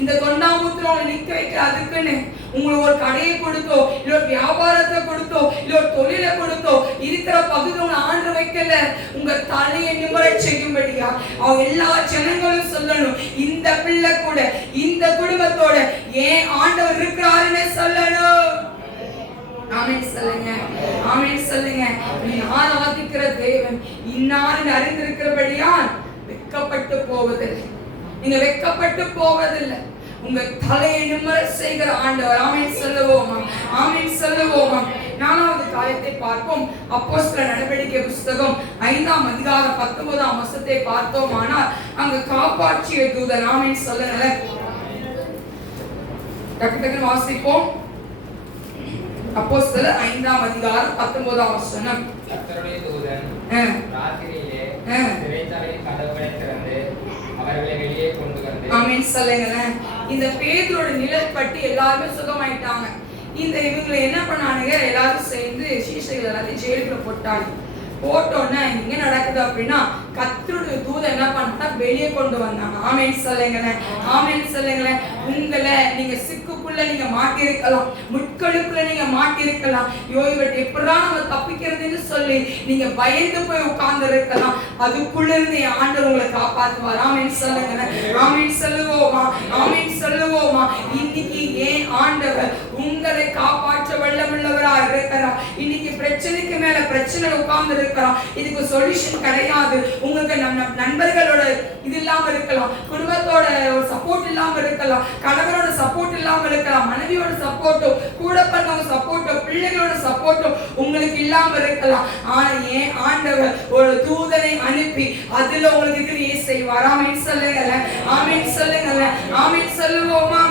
இந்த தொண்டாமுத்திரம் உங்களை நிக்க வைக்க அதுக்குன்னு உங்களுக்கு ஒரு கடையை கொடுத்தோ, இல்ல ஒரு வியாபாரத்தை கொடுத்தோ, இல்ல ஒரு தொழிலை கொடுத்தோ, இருக்கிற பகுதி உங்களை ஆண்டு வைக்கல. உங்க தலையை நிமிர செய்யும்படியா அவங்க எல்லா ஜனங்களும் சொல்லணும், இந்த பிள்ளை கூட இந்த குடும்பத்தோட ஏன் ஆண்டவர் இருக்கிறாருன்னு சொல்லணும். ஆமென் சொல்லுங்க, ஆமென் சொல்லுங்க. நீ ஆராதிக்கிற தேவன் இன்னார் அறிந்திருக்கிறபடியால் வெட்கப்பட்டு போவதில்லை, நீங்க வெட்கப்பட்டு போவதில்லை. உங்க தலையை நிமிர செய்கிற ஆண்டவர். ஆமென் சொல்லுவோமா, ஆமென் சொல்லுவோமா. 4வது காரியத்தை பார்ப்போம். அப்போஸ்தலர் நடவடிக்கை புத்தகம் 5ஆம் அதிகாரம் 19ஆம் வசனத்தை பார்த்தோமானால் அங்க காப்பாற்றிய தூதன். ஆமென் சொல்லுங்க, டக்கு டக்குன்னு வாசிப்போம். அப்போஸ்தலர் 5ஆம் அதிகாரம் 19ஆம் வசனம். கர்த்தருடைய தூதன் ராத்திரியிலே சிறைச்சாலையின் கதவுகளை திறந்து அவர்களை வெளியே கொண்டு வந்து. ஆமென் சொல்லுங்க. இந்த பேதுருவோட நிழல் பட்டு எல்லாருமே சுகமாயிட்டாங்க. இந்த இவங்களை என்ன பண்ணானுங்க, எல்லாரும் சேர்ந்து சீஷைகள் எல்லாத்தையும் ஜெயிலுக்குள்ள போட்டாங்க. போட்டோன்னா இங்க நடக்குது அப்படின்னா கர்த்தருடைய தூதன் என்ன பண்ணா வெளியே கொண்டு வந்தாங்க. ஆமென் சொல்லுங்களேன், ஆமென் சொல்லுங்களேன். உங்களை நீங்க சிக்குக்குள்ள நீங்க மாட்டிருக்கலாம், முட்களுக்குள்ள நீங்க மாட்டிருக்கலாம். இவர்கிட்ட எப்படிதான் நம்ம தப்பிக்கிறதுன்னு சொல்லி நீங்க பயந்து போய் உட்கார்ந்து இருக்கலாம். அதுக்குள்ள இருந்து ஆண்டவர் உங்களை காப்பாற்றுவார். ஆமென் சொல்லுங்களேன், ஆமென் சொல்லுவோமா, ஆமென் சொல்லுவோமா. இன்னைக்கு ஏன் ஆண்டவர் உங்களை காப்பாற்ற வல்லமுள்ளவரா இருக்கிறார். இன்னைக்கு பிரச்சனைக்கு மேல பிரச்சனை உட்கார்ந்து இருக்கிறோம், இதுக்கு சொல்யூஷன் கிடையாது. உங்களுக்கு நண்பர்களோட இது இல்லாம இருக்கலாம், குடும்பத்தோட ஒரு சப்போர்ட் இல்லாம இருக்கலாம், கணவரோட சப்போர்ட் இல்லாம இருக்கலாம், மனைவியோட சப்போர்ட்டும் கூட பிறந்தவங்க சப்போர்ட்டும் பிள்ளைகளோட சப்போர்ட்டும் உங்களுக்கு இல்லாம இருக்கலாம். ஆனா ஏன் ஆண்டவர் ஒரு தூதனை அனுப்பி அதுல உங்களுக்கு கிரியை செய்வார். ஆமென் சொல்லுங்க, ஆமென் சொல்லுங்க, ஆமென் சொல்லுவோமா.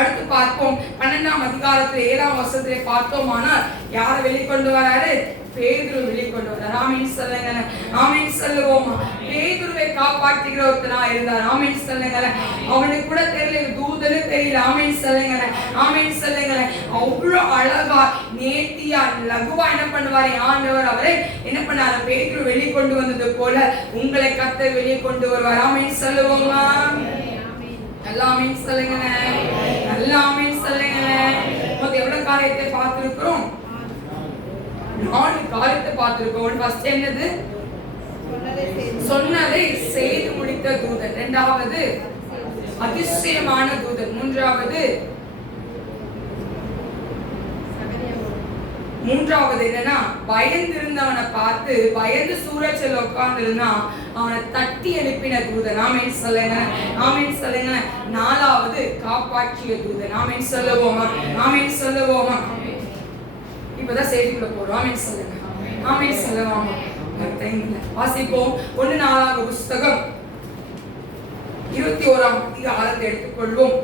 அடுத்து பார்ப்போம். 12ஆம் அதிகாரத்துல 7ஆம் வசனத்தை பார்த்தோமானால் யாரை வெளிக்கொண்டு வராரு, பேதுரு வெளிக்கொண்டு வரார். ஆமென் சொல்லுங்க, ஆமென் சொல்லுவோமா. பேதுருவை காப்பாற்றுகிற ஒருத்தனா இருந்தார். ஆமென் சொல்லுங்க. அவனுக்கு கூட தெரியல, தூதனு தெரியல. ஆமென் சொல்லுங்க, ஆமென் சொல்லுங்க. அவ்வளவு அழகா நேர்த்தியா லகுவா என்ன பண்ணுவாரு ஆண்டவர், அவரை என்ன பண்ணாரு, பேதுரு வெளிக்கொண்டு வந்தது போல உங்களை கர்த்தர் வெளியே கொண்டு வருவார். ஆமென் சொல்லுவோமா, எல்லாமே சொல்லுங்க, எல்லாமே சொல்லுங்க. எவ்வளவு காரியத்தை பார்த்திருக்கிறோம், 4 காரியத்தை பார்த்திருக்கோம். ஃபர்ஸ்ட் என்னது, சொன்னதை செய்து முடித்த தூதன். 2வது அதிசயமான தூதன். 3வது என்னன்னா பயந்திருந்தவனை பார்த்து பயந்து சூரச்சல உட்கார்ந்து அவனை தட்டி எழுப்பின தூதன். ஆமென் சொல்லுங்க, ஆமென் சொல்லுங்க. 4வது காப்பாற்றிய தூதன். ஆமென் சொல்லுவோமா, ஆமென் சொல்லுவோமா. இப்பதான் செய்திக்குள்ள போறோம். ஆமென் சொல்லுங்க, ஆமென் சொல்லுவோமா. வாசிப்போம். 1 புத்தகம் 21ஆம் அதிகாரத்தை எடுத்துக்கொள்வோம்.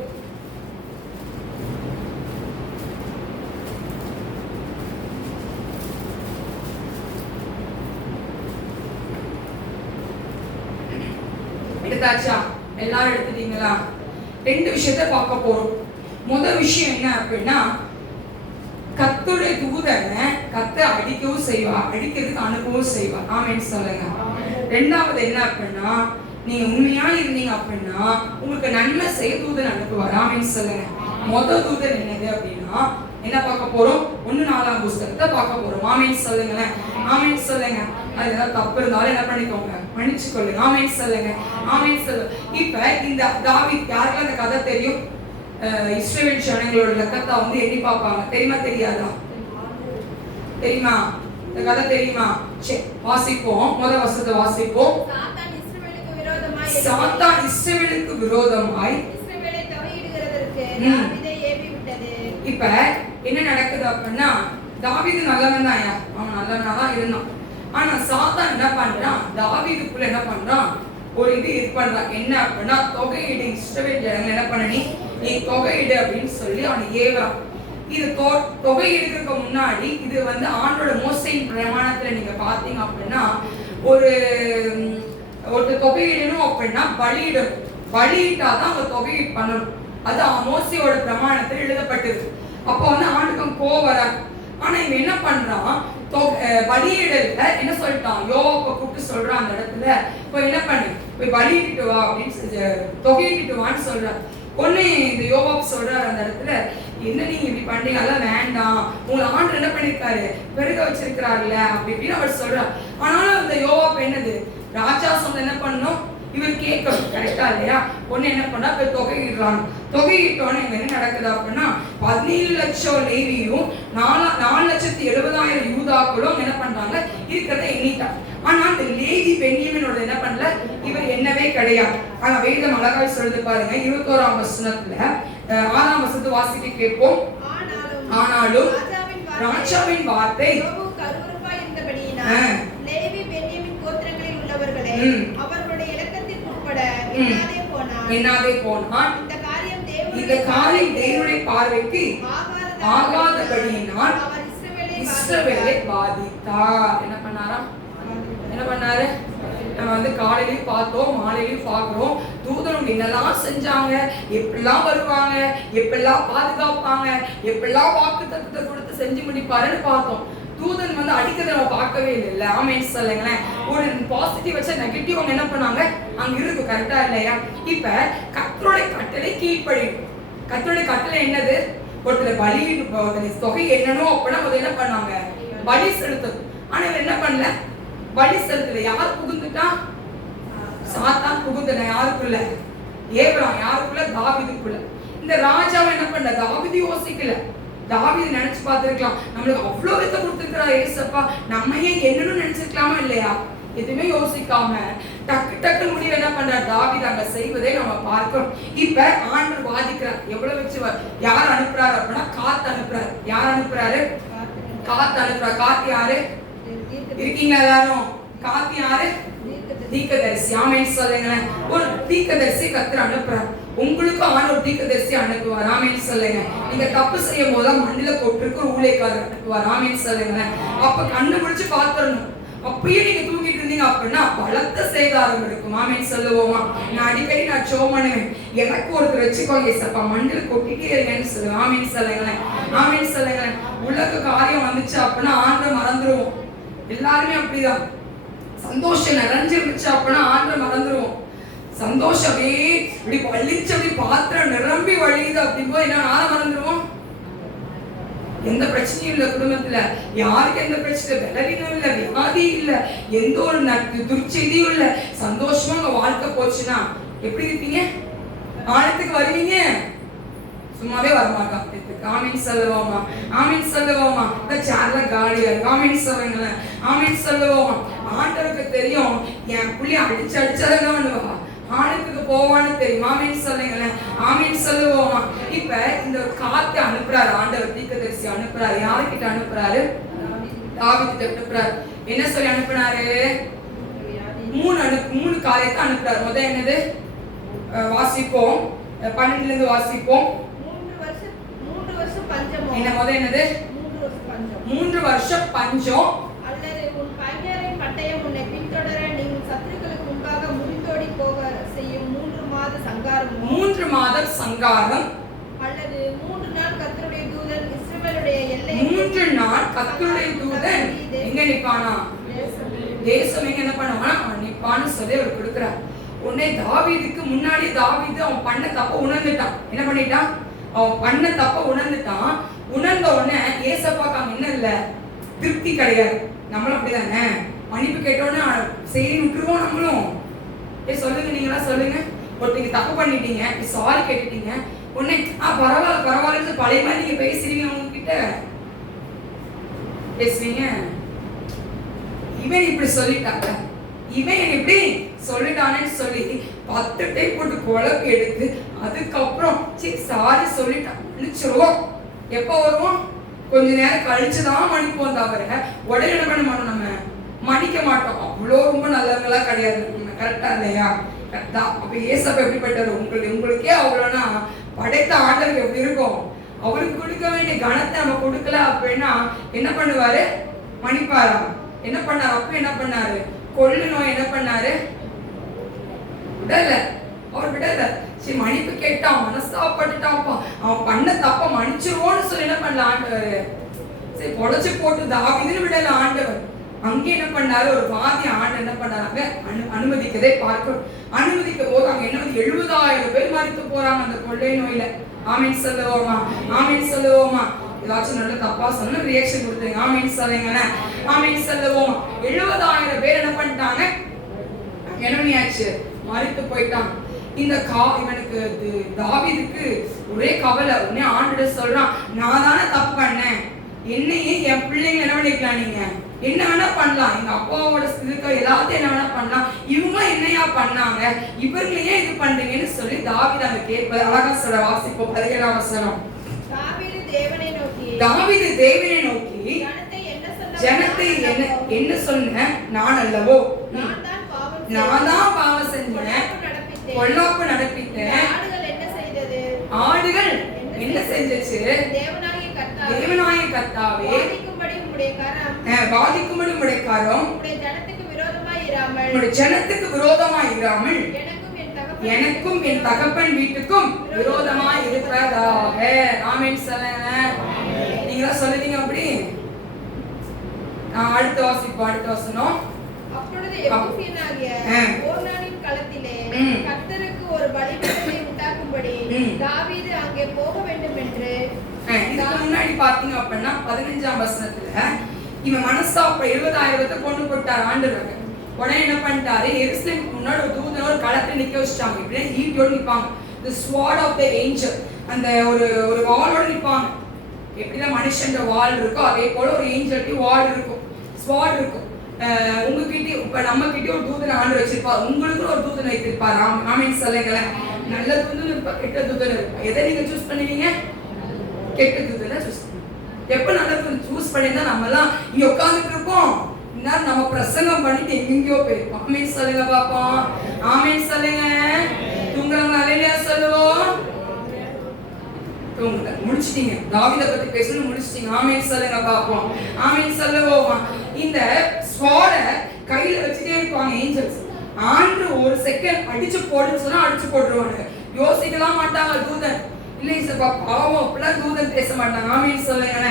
எடுத்தாச்சா? எல்லாரும் எடுத்துட்டீங்களா? 2 விஷயத்தை பார்க்க போறோம். முதல் விஷயம் என்ன அப்படின்னா, கர்த்தருடைய தூதனை கர்த்தர் அடிக்கவும் செய்வார், அடிக்கிறதுக்கு அனுப்பவும் செய்வார். ஆமென் சொல்லுங்க. ரெண்டாவது என்ன அப்படின்னா, நீங்க உண்மையா இருந்தீங்க அப்படின்னா உங்களுக்கு நன்மை செய்ய தூதன் அனுப்புவார். ஆமென் சொல்லுங்க. முதல் தூதன் என்னது அப்படின்னா என்ன பார்க்க போறோம்? 1-4 புத்தகத்தை பார்க்க போறோம். ஆமென் சொல்லுங்களேன். ஆமென் சொல்லுங்க. அது ஏதாவது தப்பு இருந்தாலும் என்ன பண்ணிக்கோங்க, மன்னிச்சு கொள்ளுங்க. ஆமென் சொல்லுங்க. ஆமென் சொல்லுங்க. இப்ப இந்த தாவீது, யாருக்கெல்லாம் அந்த கதை தெரியும்? இஸ்ரவேல் ஜனங்களோட லக்கத்தை வந்து எண்ணி பார்ப்பாங்க. தெரியுமா தெரியாதா? தெரியுமா? இந்த கதை தெரியுமா? சரி, வாசிப்போம். முதல் வசனத்தை வாசிப்போம். சாத்தான் இஸ்ரவேலுக்கு விரோதமாய் இஸ்ரவேலை தொகையிடுகிறதற்கு தாவீதை ஏவி விட்டது. இப்ப என்ன நடக்குது அப்படின்னா, தாவீது நல்லவன் தான், அவன் நல்லவனா தான் இருந்தான். ஆனா சாத்தான் என்ன பண்றான், தாவீதுக்குள்ள என்ன பண்றான், ஒரு இது பண்றான். என்ன அப்படின்னா, தொகையிடு, இஸ்ரவேல் ஜனங்கள் என்ன பண்ண, நீ தொகையிடு அப்படின்னு சொல்லி அவனை ஏவறான். இது தொகையிடுறதுக்கு முன்னாடி இது வந்து ஆண்டோட மோசையின் பிரமாணத்துல நீங்க பாத்தீங்க அப்படின்னா, ஒரு தொகையிடணும் அப்படின்னா பலியிடணும். பலியிட்டாதான் அவங்க தொகையை பண்ணணும். அது மோசையோட பிரமாணத்தில் எழுதப்பட்டது. அப்போ வந்து ஆண்டுக்கும் கோவம் வராது. ஆனா இவன் என்ன பண்றான், பலியிடல என்ன சொல்லிட்டான், யோவாப்பை கூப்பிட்டு சொல்றான் அந்த இடத்துல, இப்போ என்ன பண்ணு, போய் பலியிட்டு வா அப்படின்னு, தொகையிட்டு வான்னு சொல்றான். ஒண்ணு இந்த யோவாப் சொல்றாரு அந்த இடத்துல, என்ன நீங்க இப்படி பண்றீங்க, அதெல்லாம் வேண்டாம், உங்களை ஆண்டு என்ன பண்ணிருக்காரு, பெருக வச்சிருக்கிறாருல்ல அப்படி இப்படின்னு அவர் சொல்றார். ஆனாலும் அந்த யோவாப் என்னது, ராஜா சொன்ன என்ன பண்ணணும், இவர் கேட்கணும், கரெக்டா இல்லையா? ஒண்ணு என்ன பண்ணா போய் தொகையிடுறாங்க. தொகையிட்டோன்னு இங்க என்ன நடக்குது அப்படின்னா, 17 லட்சம் லேவியும் 4,70,000 யூதாக்களும் என்ன பண்றாங்க, இருக்கிறத எண்ணிட்டாங்க. ஆனா அந்த லேவி பென்யமீனோட என்ன பண்ணல, இவர் என்னவே கிடையாது. ஆனா வேதம் அழகாய் சொல்லுது பாருங்க, 21ஆம் வசனத்துல 6ஆம் வசனத்தை வாசிக்க கேட்போம். ஆனாலும் ராஜாவின் வார்த்தை லேவி பென்யமீன் கோத்திரங்களில் உள்ளவர்களே அவர்களுடைய இலக்கத்திற்கு உட்பட எண்ணாதே போனான். இந்த காரியம் தேவனுடைய பார்வைக்கு ஆகாதபடியினால் அவர் இஸ்ரவேலை பாதித்தார். என்ன பண்ணாரு? நம்ம வந்து காலையிலயும் பார்த்தோம், மாலையிலயும் பார்க்கிறோம். தூதனும் என்னெல்லாம் செஞ்சாங்க, எப்பெல்லாம் வருவாங்க, எப்பெல்லாம் பாதுகாப்பாங்க, எப்பெல்லாம் வாக்குத்தத்தத்தை கொடுத்து செஞ்சு முடிப்பாருன்னு பார்த்தோம். தூதன் வந்து அடிக்கிறத நம்ம பார்க்கவே இல்லை. ஆமென் சொல்லுங்களேன். ஒரு பாசிட்டிவ் வச்சா நெகட்டிவ் அவங்க என்ன பண்ணாங்க, அங்க இருக்கு, கரெக்டா இல்லையா? இப்ப கர்த்தருடைய கட்டளை கீழ்ப்படியும். கர்த்தருடைய கட்டளை என்னது, ஒருத்தர் பலி தொகை என்னணும் அப்படின்னா முதல்ல என்ன பண்ணாங்க, பலி செலுத்தணும். ஆனா இவர் என்ன பண்ணல, பலி செலுத்தல. யார் புகுந்துட்டா, சாத்தான் புகுந்தன. யாருக்குள்ள, ஏவராம். யாருக்குள்ள, தாவீதுக்குள்ள. இந்த ராஜாவை என்ன பண்ண, தாவீது யோசிக்கல. தாவீது நினைச்சு பார்த்திருக்கலாம், நம்மளுக்கு அவ்வளவு வித்த கொடுத்திருக்கிறார் ஏசப்பா, நம்ம ஏன் என்னன்னு நினைச்சிருக்கலாமா இல்லையா? எதுவுமே யோசிக்காம டக்கு முடிவு என்ன பண்றார் தாவீது அங்க செய்வதை நம்ம பார்க்கிறோம். இப்ப ஆண்டவர் வாதிக்கிறார். எவ்வளவு வச்சு யார் அனுப்புறாரு அப்படின்னா, காத்து அனுப்புறாரு. யார் அனுப்புறாரு? காத்து அனுப்புறாரு. காத்து யாரு இருக்கீங்களா எல்லாரும்? காத்து யாரு? தீர்க்கதரிசி. ஆமென் சொல்லுங்களேன். ஒரு தீர்க்கதரிசி கர்த்தர் அனுப்புறார். உங்களுக்கு ஆண்டவர் தீர்க்கதரிசி அனுப்புவார். ஆமென் சொல்லுங்க. நீங்க தப்பு செய்யும் போது மண்ணில கொட்டிருக்கு ஒரு ஊழியக்காரர் அனுப்புவார். ஆமென் சொல்லுங்களேன். அப்ப கண்டுபிடிச்சு பாத்துறணும். அப்பயே நீங்க தூங்கிட்டு இருந்தீங்க அப்படின்னா பலத்த சேதாரம் இருக்கும். ஆமென் சொல்லுவோமா? நான் அடிக்கடி ஜெபம் பண்ணுவேன், எனக்கு ஒருத்தர் வச்சுக்கோங்க ஏசப்பா, மண்ணில கொட்டிட்டே இருக்கேன்னு சொல்லுவேன். ஆமென் சொல்லுங்களேன். ஆமென் சொல்லுங்களேன். உலக காரியம் வந்துச்சு அப்படின்னா ஆண்டவர் மறந்துடுவோம். எல்லாருமே அப்படிதான். சந்தோஷம் நிறைஞ்சிருந்துச்சு அப்படின்னா ஆண்டவர் மறந்துடுவோம். சந்தோஷம் அப்படியே இப்படி வலிச்சு அப்படி பாத்திரம் நிரம்பி வழியுது அப்படிங்கும்போது என்ன மறந்துடுவோம். எந்த பிரச்சனையும் இல்ல குடும்பத்துல, யாருக்கு எந்த பிரச்சனை, பலவீனம் இல்ல, வியாதி இல்ல, எந்த ஒரு துர்ச்செய்தியும் இல்ல, சந்தோஷமா உங்க வாழ்க்கை போச்சுன்னா எப்படி இருப்பீங்க? ஆழத்துக்கு வருவீங்க, சும்மாவே வரமாட்டான். ஆமென் சொல்லுவோமா? ஆமென் சொல்லுவோமா? இந்த சேர்ல காலியா இருக்கு. ஆமென் சொல்லுங்களேன். ஆமென் சொல்லுவோமா? ஆண்டவருக்கு தெரியும் என் புள்ளி அடிச்சாதான் பண்ணுவா, ஆணுக்கு போவான்னு தெரியும். ஆமென் சொல்லுங்களேன். ஆமென் சொல்லுவோமா? இப்ப இந்த காத்து அனுப்புறாரு ஆண்டவர், தீர்க்கதரிசி அனுப்புறாரு. யாருக்கிட்ட அனுப்புறாரு? தாவீதுகிட்ட அனுப்புறாரு. என்ன சொல்லி அனுப்புனாரு? மூணு காரியத்தை அனுப்புறாரு. முதல் என்னது வாசிப்போம், 12ல இருந்து வாசிப்போம். 3 வருஷம் பஞ்சம். என்ன முதல் என்னது? 3 வருஷம் பஞ்சம். அல்லது உன் பகைஞரின் பட்டயம் உன்னை பின்தொடர நீ சத்துருக்களுக்கு முன்பாக முறிந்தோடி போக செய்யும் சங்காரமோ 3 மாதம் சங்காரம் அல்லது 3 நாள் கர்த்தருடைய தூதன் இஸ்ரவேலுடைய எல்லை 3 நாள் கர்த்தருடைய தூதன் எங்க நிப்பானா? தேசம் எங்க என்ன பண்ணுவானா? அவன் நிப்பான்னு சொல்லி அவர் கொடுக்கிறார். உடனே தாவீதுக்கு முன்னாடி தாவீது அவன் பண்ண தப்ப உணர்ந்துட்டான். என்ன பண்ணிட்டான்? அவன் பண்ண தப்ப உணர்ந்துட்டான். உணர்ந்த உடனே ஏசப்பாக்கு அங்க என்ன இல்ல, திருப்தி கிடையாது. நம்மளும் அப்படிதானே, மன்னிப்பு கேட்டோன்னு சரி விட்டுருவோம் நம்மளும். சொல்லுங்க, நீங்களா சொல்லுங்க. ஒருத்தங்க தப்பு பண்ணிட்டீங்க, சாரி கேட்டுட்டீங்க, உடனே பரவாயில்ல பரவாயில்ல பழைய மாதிரி நீங்க பேசுறீங்க, அவங்க கிட்ட பேசுவீங்க. இவன் இப்படி சொல்லிட்டாங்க, இவன் இப்படி சொல்லிட்டானேன்னு சொல்லி 10 டைம் போட்டு குழப்பி எடுத்து அதுக்கப்புறம் சரி சாரி சொல்லிட்டான் மன்னிச்சிருவோம். எப்போ வருவோம்? கொஞ்ச நேரம் கழிச்சுதான் மன்னிப்போம் தவிர உடனே என்ன பண்ண மாட்டோம், நம்ம மன்னிக்க மாட்டோம். அவ்வளோ ரொம்ப நல்லவங்களா கிடையாது நம்ம. கரெக்டா இல்லையா? கரெக்டா. அப்ப ஏசப்ப எப்படிப்பட்டது? உங்களுக்கே அவ்வளோனா படைத்த ஆண்டவருக்கு எப்படி இருக்கும்? அவருக்கு கொடுக்க வேண்டிய கணத்தை நம்ம கொடுக்கல அப்படின்னா என்ன பண்ணுவாரு? மன்னிப்பாரா? என்ன பண்ணாரு? அப்ப என்ன பண்ணாரு? கொல்லணும். என்ன பண்ணாரு? விடல. அவர் விடல. சரி மன்னிப்பு கேட்டான், மனஸ்தாப்பட்டுட்டான்ப்பா, அவன் பண்ண தப்ப மன்னிச்சிருவோன்னு சொல்லி என்ன பண்ணல ஆண்டவர்? சரி பொழைச்சு போட்டு தாவீதுன்னு விடல ஆண்டவர். அங்கே என்ன பண்ணாரு? ஒரு வாதி ஆண்டு என்ன பண்ணாங்க? அனுமதிக்கதே பார்க்கிறோம். அனுமதிக்கும் போது அங்க என்ன 70,000 பேர் மரித்து போறாங்க அந்த கொள்ளை நோயில. ஆமீன் சொல்லுவோமா? ஆமீன் சொல்லுவோமா? ஏதாச்சும் நல்ல தப்பா சொன்ன ரியாக்ஷன் கொடுத்துருங்க. ஆமீன் சொல்லுங்க. ஆமீன் சொல்லுவோமா? 70,000 பேர் என்ன பண்ணிட்டாங்க? என்னவனியாச்சு? மரித்து போயிட்டாங்க. இந்த இவனுக்கு தாவீதுக்கு ஒரே கவலை. உடனே ஆண்டு சொல்றான், நான் தானே தப்பு பண்ணேன், என்னையே என் பிள்ளைங்க என்ன பண்ணிக்கலாம், நீங்க என்ன வேணா பண்ணலாம், எங்க அப்பாவோட இதுக்கு எல்லாத்தையும் என்ன வேணா பண்ணலாம், இவங்க என்னையா பண்ணாங்க, இவர்களையே இது பண்றீங்கன்னு சொல்லி தாவீது அங்க கேட்பது. அழகா சொல்ல வாசிப்போம் 17ஆம் வசனம். தாவீது தேவனை நோக்கி ஜனத்தை என்ன சொன்ன, நான் அல்லவோ, நான் தான் பாவம் செஞ்சேன், பொல்லாப்பு நடப்பித்தேன், ஆடுகள் என்ன செஞ்சுச்சு, தேவனாகிய கர்த்தாவே வாதிக்கும்படி உம்முடைய கரம் உம்முடைய ஜனத்துக்கு விரோதமாய் இராமல் எனக்கும் என் தகப்பன் வீட்டுக்கும் விரோதமாய் இருக்கிறதாக. ஆமென் சொல்லுங்க. நீங்களா சொல்லுவீங்க அப்படி. அடுத்த வாசிப்போம். அடுத்த வசனம். அப்பொழுது எபூசியனாகிய ஓர்னானின் களத்திலே கர்த்தருக்கு ஒரு பலிபீடத்தை உண்டாக்கும்படி தாவீது அங்கே போக வேண்டும் என்று. இதுக்கு முன்னாடி பாத்தீங்க அப்படின்னா 15ஆம் வசனத்துல இவன் மனஸ்தாப 70,000 கொண்டு போட்டார் ஆண்டவர். உடனே என்ன பண்ணிட்டாரு? எருசலேமுக்கு முன்னாடி ஒரு தூதன் ஒரு களத்துல நிக்க வச்சுட்டாங்க. இப்படியே ஈட்டியோடு நிப்பாங்க. the sword of the angel, அந்த ஒரு வாளோட நிப்பாங்க. எப்படின்னா மனுஷன் வாள் இருக்கோ அதே போல ஒரு ஏஞ்சல்க்கு வாள் இருக்கும், ஸ்வாட் இருக்கும். உங்ககிட்ட இப்ப நம்ம கிட்ட ஒரு தூதனை ஆண்டு வச்சிருப்பார், உங்களுக்கு ஒரு தூதனை வைத்திருப்பார். ஆமென் சொல்லுங்கள. நல்ல தூதன் இருப்பா, கெட்ட தூதன் இருப்பா. எதை நீங்க சூஸ் பண்ணுவீங்க? கெட்ட தூதனை சூஸ் பண்ணுவீங்க. எப்ப நல்ல தூதன் சூஸ் பண்ணினா நம்ம எல்லாம் இங்க உட்கார்ந்துட்டு இருப்போம், இன்னும் நம்ம பிரசங்கம் பண்ணிட்டு எங்கெங்கயோ போயிருப்போம். ஆமென் சொல்லுங்க பாப்போம். ஆமென் சொல்லுங்க. தூங்குறவங்க அல்லேலூயா சொல்லுவோம். முடிச்சிட்டீங்க, தாவீதை பத்தி பேசணும் முடிச்சிட்டீங்க. ஆமென் சொல்லுங்க பாப்போம். ஆமென் சொல்லுவோம். இந்த ஸ்வாட கையில வச்சுட்டே இருப்பாங்க ஏஞ்சல்ஸ். ஆண்டு ஒரு செகண்ட் அடிச்சு போடுன்னு சொன்னா அடிச்சு போட்டுருவாங்க. யோசிக்கலாம் மாட்டாங்க தூதன். இல்ல ஏசப்பா பாவம், அப்படிலாம் தூதன் பேச மாட்டாங்க. ஆமென் சொல்லுங்க.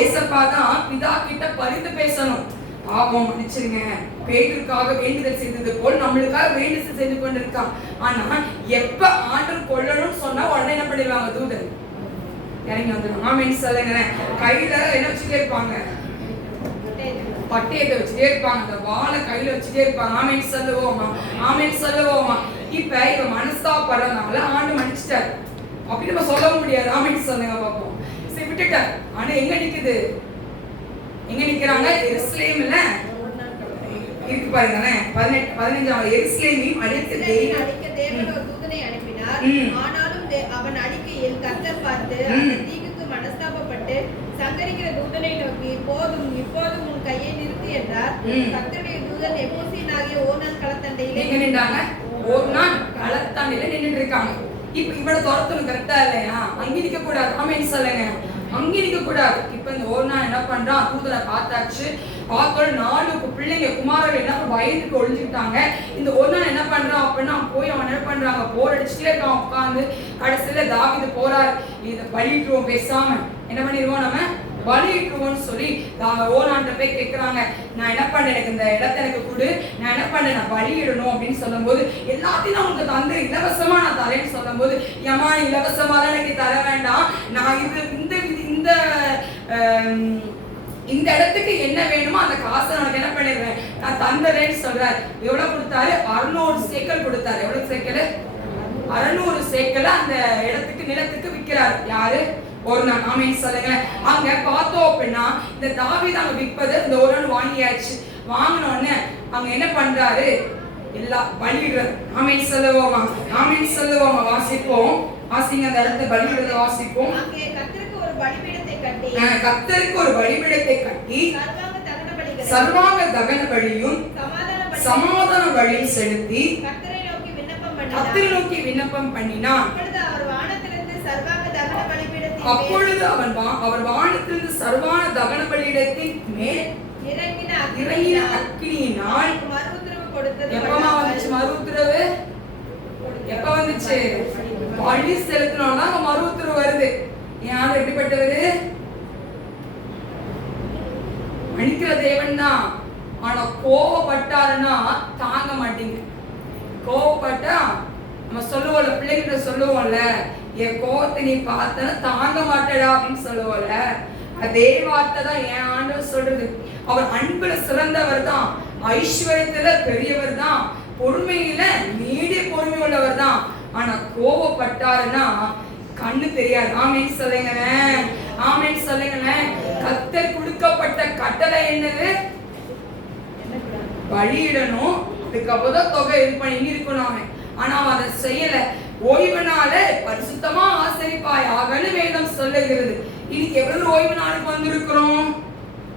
ஏசப்பா தான் பிதா கிட்ட பரிந்து பேசணும். பாவம் மன்னிச்சிருங்க, பேருக்காக வேண்டுதல் செய்தது போல் நம்மளுக்காக வேண்டுதல் செய்து கொண்டு இருக்கான். ஆனா எப்ப ஆண்டவர் கொல்லணும்னு சொன்னா உடனே என்ன பண்ணிடுவாங்க தூதன் இறங்கி வந்துடும். ஆமென் சொல்லுங்க. கையில என்ன வச்சுட்டே இருப்பாங்க? பட்டயத்தை வச்சுட்டே இருப்பாங்க, அந்த வாளை கையில வச்சுட்டே இருப்பாங்க. ஆமென் சொல்லுவோமா. ஆமென் சொல்லுவோமா. இப்ப இவ மனஸ்தாபப்படுறதுனால ஆண்டு மன்னிச்சிட்டாரு அப்படி நம்ம சொல்ல முடியாது. ஆமென் சொல்லுங்க பாப்போம். சரி விட்டுட்டார். ஆனா எங்க நிக்குது? எங்க நிக்கிறாங்க? எருசலேம்ல இருக்கு பாருங்களேன். 15 எருசலேமையும் அழிக்க தேவன் ஒரு தூதனை அனுப்பினார். ஆனாலும் அவன் அழிக்கையில் கர்த்தர் பார்த்து அந்த தீங்குக்கு மனஸ்தாபப்பட்டு சங்கரிக்கிற தூதனை நோக்கி, போதும் இப்போதும் உன் கையை நிறுத்து என்றார். கர்த்தருடைய தூதன் எபூசியனாகிய ஓர்னான் களத்தண்டையிலே நின்றாங்க. ஓர்னான் களத்தண்டையில நின்னுட்டு இருக்காங்க. இப்ப இவனை துரத்தணும், கரெக்டா இல்லையா? அங்க நிக்க கூடாது. ஆமென் சொல்லுங்க. அங்கே நிக்க கூடாது. இப்ப இந்த ஒரு நாள் என்ன பண்றான், தூதரை பார்த்தாச்சு, பார்த்தோட 4 பிள்ளைங்க குமாரர்கள் என்ன பயந்துக்கு ஒளிஞ்சுக்கிட்டாங்க. இந்த ஒரு நாள் என்ன பண்றான் அப்படின்னா போய் அவன் என்ன பண்றாங்க, போர் அடிச்சுட்டே இருக்கான் உட்காந்து. கடைசியில தாவீது போறாரு, இதை பலிட்டுருவோம், பேசாம என்ன பண்ணிடுவோம், நம்ம பலிட்டுருவோம்னு சொல்லி ஓனான்ட்ட போய் கேட்கிறாங்க, நான் என்ன பண்ணேன், எனக்கு இந்த இடத்த எனக்கு கொடு, நான் என்ன பண்ணேன், நான் பலியிடணும் அப்படின்னு சொல்லும் போது, எல்லாத்தையும் நான் உங்களுக்கு தந்து இலவசமா நான் தரேன்னு சொல்லும் போது, ஏமா இலவசமா தான் எனக்கு தர வேண்டாம், நான் இந்த இடத்துக்கு என்ன வேணுமோ அந்த காசை உனக்கு என்ன பண்ணிடுவேன், நான் தந்துறேன்னு சொல்றாரு. எவ்வளவு கொடுத்தாரு, 600 சேக்கல் கொடுத்தாரு. எவ்வளவு சேக்கல், 600 சேக்கல் அந்த இடத்துக்கு நிலத்துக்கு விற்கிறாரு. யாரு, ஒரு நாள். ஆமென் சொல்லுங்களேன். அங்க பார்த்தோம் அப்படின்னா இந்த தாவீது அங்க விற்பது இந்த ஒரு நாள் வாங்கியாச்சு. வாங்கின உடனே அங்க என்ன பண்றாரு, எல்லா பலியிடுறது. ஆமென் சொல்லுவோமா, ஆமென் சொல்லுவோமா, வாசிப்போம், வாசிங்க அந்த இடத்துல பலியிடுறத வாசிப்போம். அங்கே கர்த்தருக்கு ஒரு பலிபீடத்தை கட்டி, கர்த்தருக்கு ஒரு பலிபீடத்தை கட்டி சர்வாங்க தகன பலியும் சமாதான பலியும் செலுத்தி கர்த்தரை நோக்கி விண்ணப்பம் பண்ணினான். அப்பொழுது அவர் வானத்திலிருந்து சர்வான தகன பலியிடத்தின் மேல் இறங்கின அக்கினியினால் எப்பமா வந்துச்சு மறு உத்தரவு, எப்ப வந்துச்சு, பலி செலுத்தினோம்னா மறு உத்தரவு வருது. யார் எப்படிப்பட்டவரு, மன்னிக்கிற தேவன் தான். ஆனா கோவப்பட்டாருன்னா தாங்க மாட்டீங்க. கோவப்பட்டா நம்ம சொல்லுவோம்ல, பிள்ளைகிட்ட சொல்லுவோம்ல, என் கோவத்தை நீ பார்த்தா தாங்க மாட்டடா அப்படின்னு சொல்லுவோம்ல, அதே வார்த்தை தான் என் ஆண்டவர் சொல்றது. அவர் அன்புல சிறந்தவர் தான், ஐஸ்வர்யத்துல பெரியவர் தான், பொறுமையில நீடிய பொறுமை உள்ளவர் தான். ஆனா கோவப்பட்டாருன்னா கண்ணு தெரியாது. ஆமென் சொல்லுங்களேன், ஆமென் சொல்லுங்களேன். கர்த்தர் கொடுக்கப்பட்ட கட்டளை என்னது, பலியிடணும், அதுக்கப்புறம் தொகை இது பண்ணி இருக்கணும். ஆனா அவன் அதை செய்யல. ஓய்வு நாள பரிசுத்தமா ஆசரிப்பாயாகன்னு வேதம் சொல்லுகிறது. இன்னைக்கு எவ்வளவு ஓய்வு நாளுக்கு வந்திருக்கிறோம்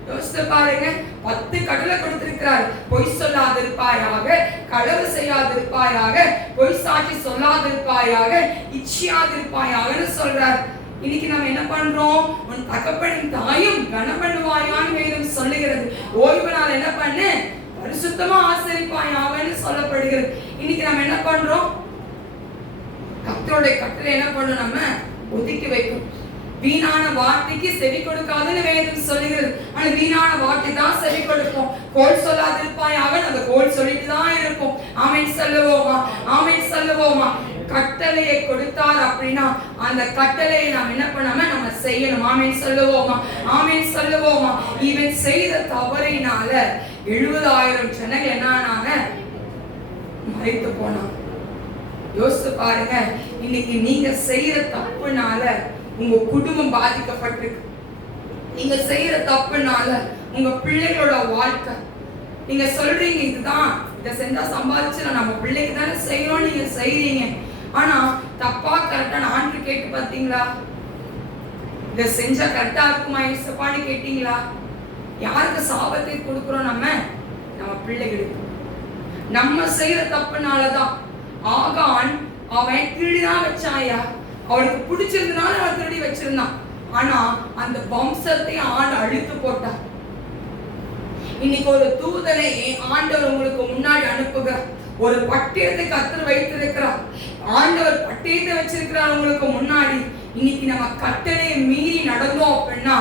யோசித்து பாருங்க. 10 கட்டளை கொடுத்திருக்கிறார். பொய் சொல்லாதிருப்பாயாக, களவு செய்யாதிருப்பாயாக, பொய் சாட்சி சொல்லாதிருப்பாயாக, இச்சியாதிருப்பாயாகன்னு சொல்றார். இன்னைக்கு நம்ம என்ன பண்றோம், உன் தகப்பனின் தாயும் கனம் பண்ணுவாயான்னு வேதம் சொல்லுகிறது. ஓய்வு நாள் என்ன பண்ணு, பரிசுத்தமா ஆசரிப்பாயாகன்னு சொல்லப்படுகிறது. இன்னைக்கு நம்ம என்ன பண்றோம், கர்த்தருடைய கட்டளை என்ன பண்ணணும், நம்ம ஒதுக்கி வைக்கும். வீணான வார்த்தைக்கு செவி கொடுக்காதுன்னு வேதம் சொல்லுகிறது. ஆனா வீணான வார்த்தை தான் செவி கொடுப்போம். கோல் சொல்லாதிருப்பாயாக, அந்த கோல் சொல்லிட்டு தான் இருப்போம். ஆமென் சொல்லுவோமா, ஆமென் சொல்லுவோமா. கட்டளையை கொடுத்தார் அப்படின்னா அந்த கட்டளையை நாம் என்ன பண்ணாம நம்ம செய்யணும். ஆமென் சொல்லுவோமா, ஆமென் சொல்லுவோமா. இவன் செய்த தவறினால 70,000 ஜனங்கள் என்னானாங்க, மறைத்து போனாங்க. யோசித்து பாருங்க. இன்னைக்கு நீங்க செய்யற தப்புனால உங்க குடும்பம் பாதிக்கப்பட்டிருக்கு. நீங்க செய்யற தப்புனால உங்க பிள்ளைகளோட வாழ்க்கை, நீங்க சொல்றீங்க இதுதான், இதை செஞ்சா சம்பாதிச்சு நம்ம பிள்ளைக்கு தானே செய்யணும், நீங்க செய்றீங்க. ஆனா தப்பா கரெக்டான ஆண்டு கேட்டு பார்த்தீங்களா, இதை செஞ்சா கரெக்டா இருக்குமா இசப்பான்னு கேட்டீங்களா? யாருக்கு சாபத்தை கொடுக்குறோம், நம்ம பிள்ளைகளுக்கு. நம்ம செய்யற தப்புனாலதான் ஆகான் அவன் திருடிதான் வச்சாயா, அவனுக்கு பிடிச்சிருந்தனால அவன் திருடி வச்சிருந்தான். ஆனா அந்த வம்சத்தை ஆண்டு அழித்து போட்டான். இன்னைக்கு ஒரு தூதனை ஆண்டவர் உங்களுக்கு முன்னாடி அனுப்புகிறார். ஒரு பட்டயத்தை கர்த்தர் வைத்திருக்கிறார். ஆண்டவர் பட்டயத்தை வச்சிருக்கிறார் உங்களுக்கு முன்னாடி. இன்னைக்கு நம்ம கட்டளையை மீறி நடந்தோம் அப்படின்னா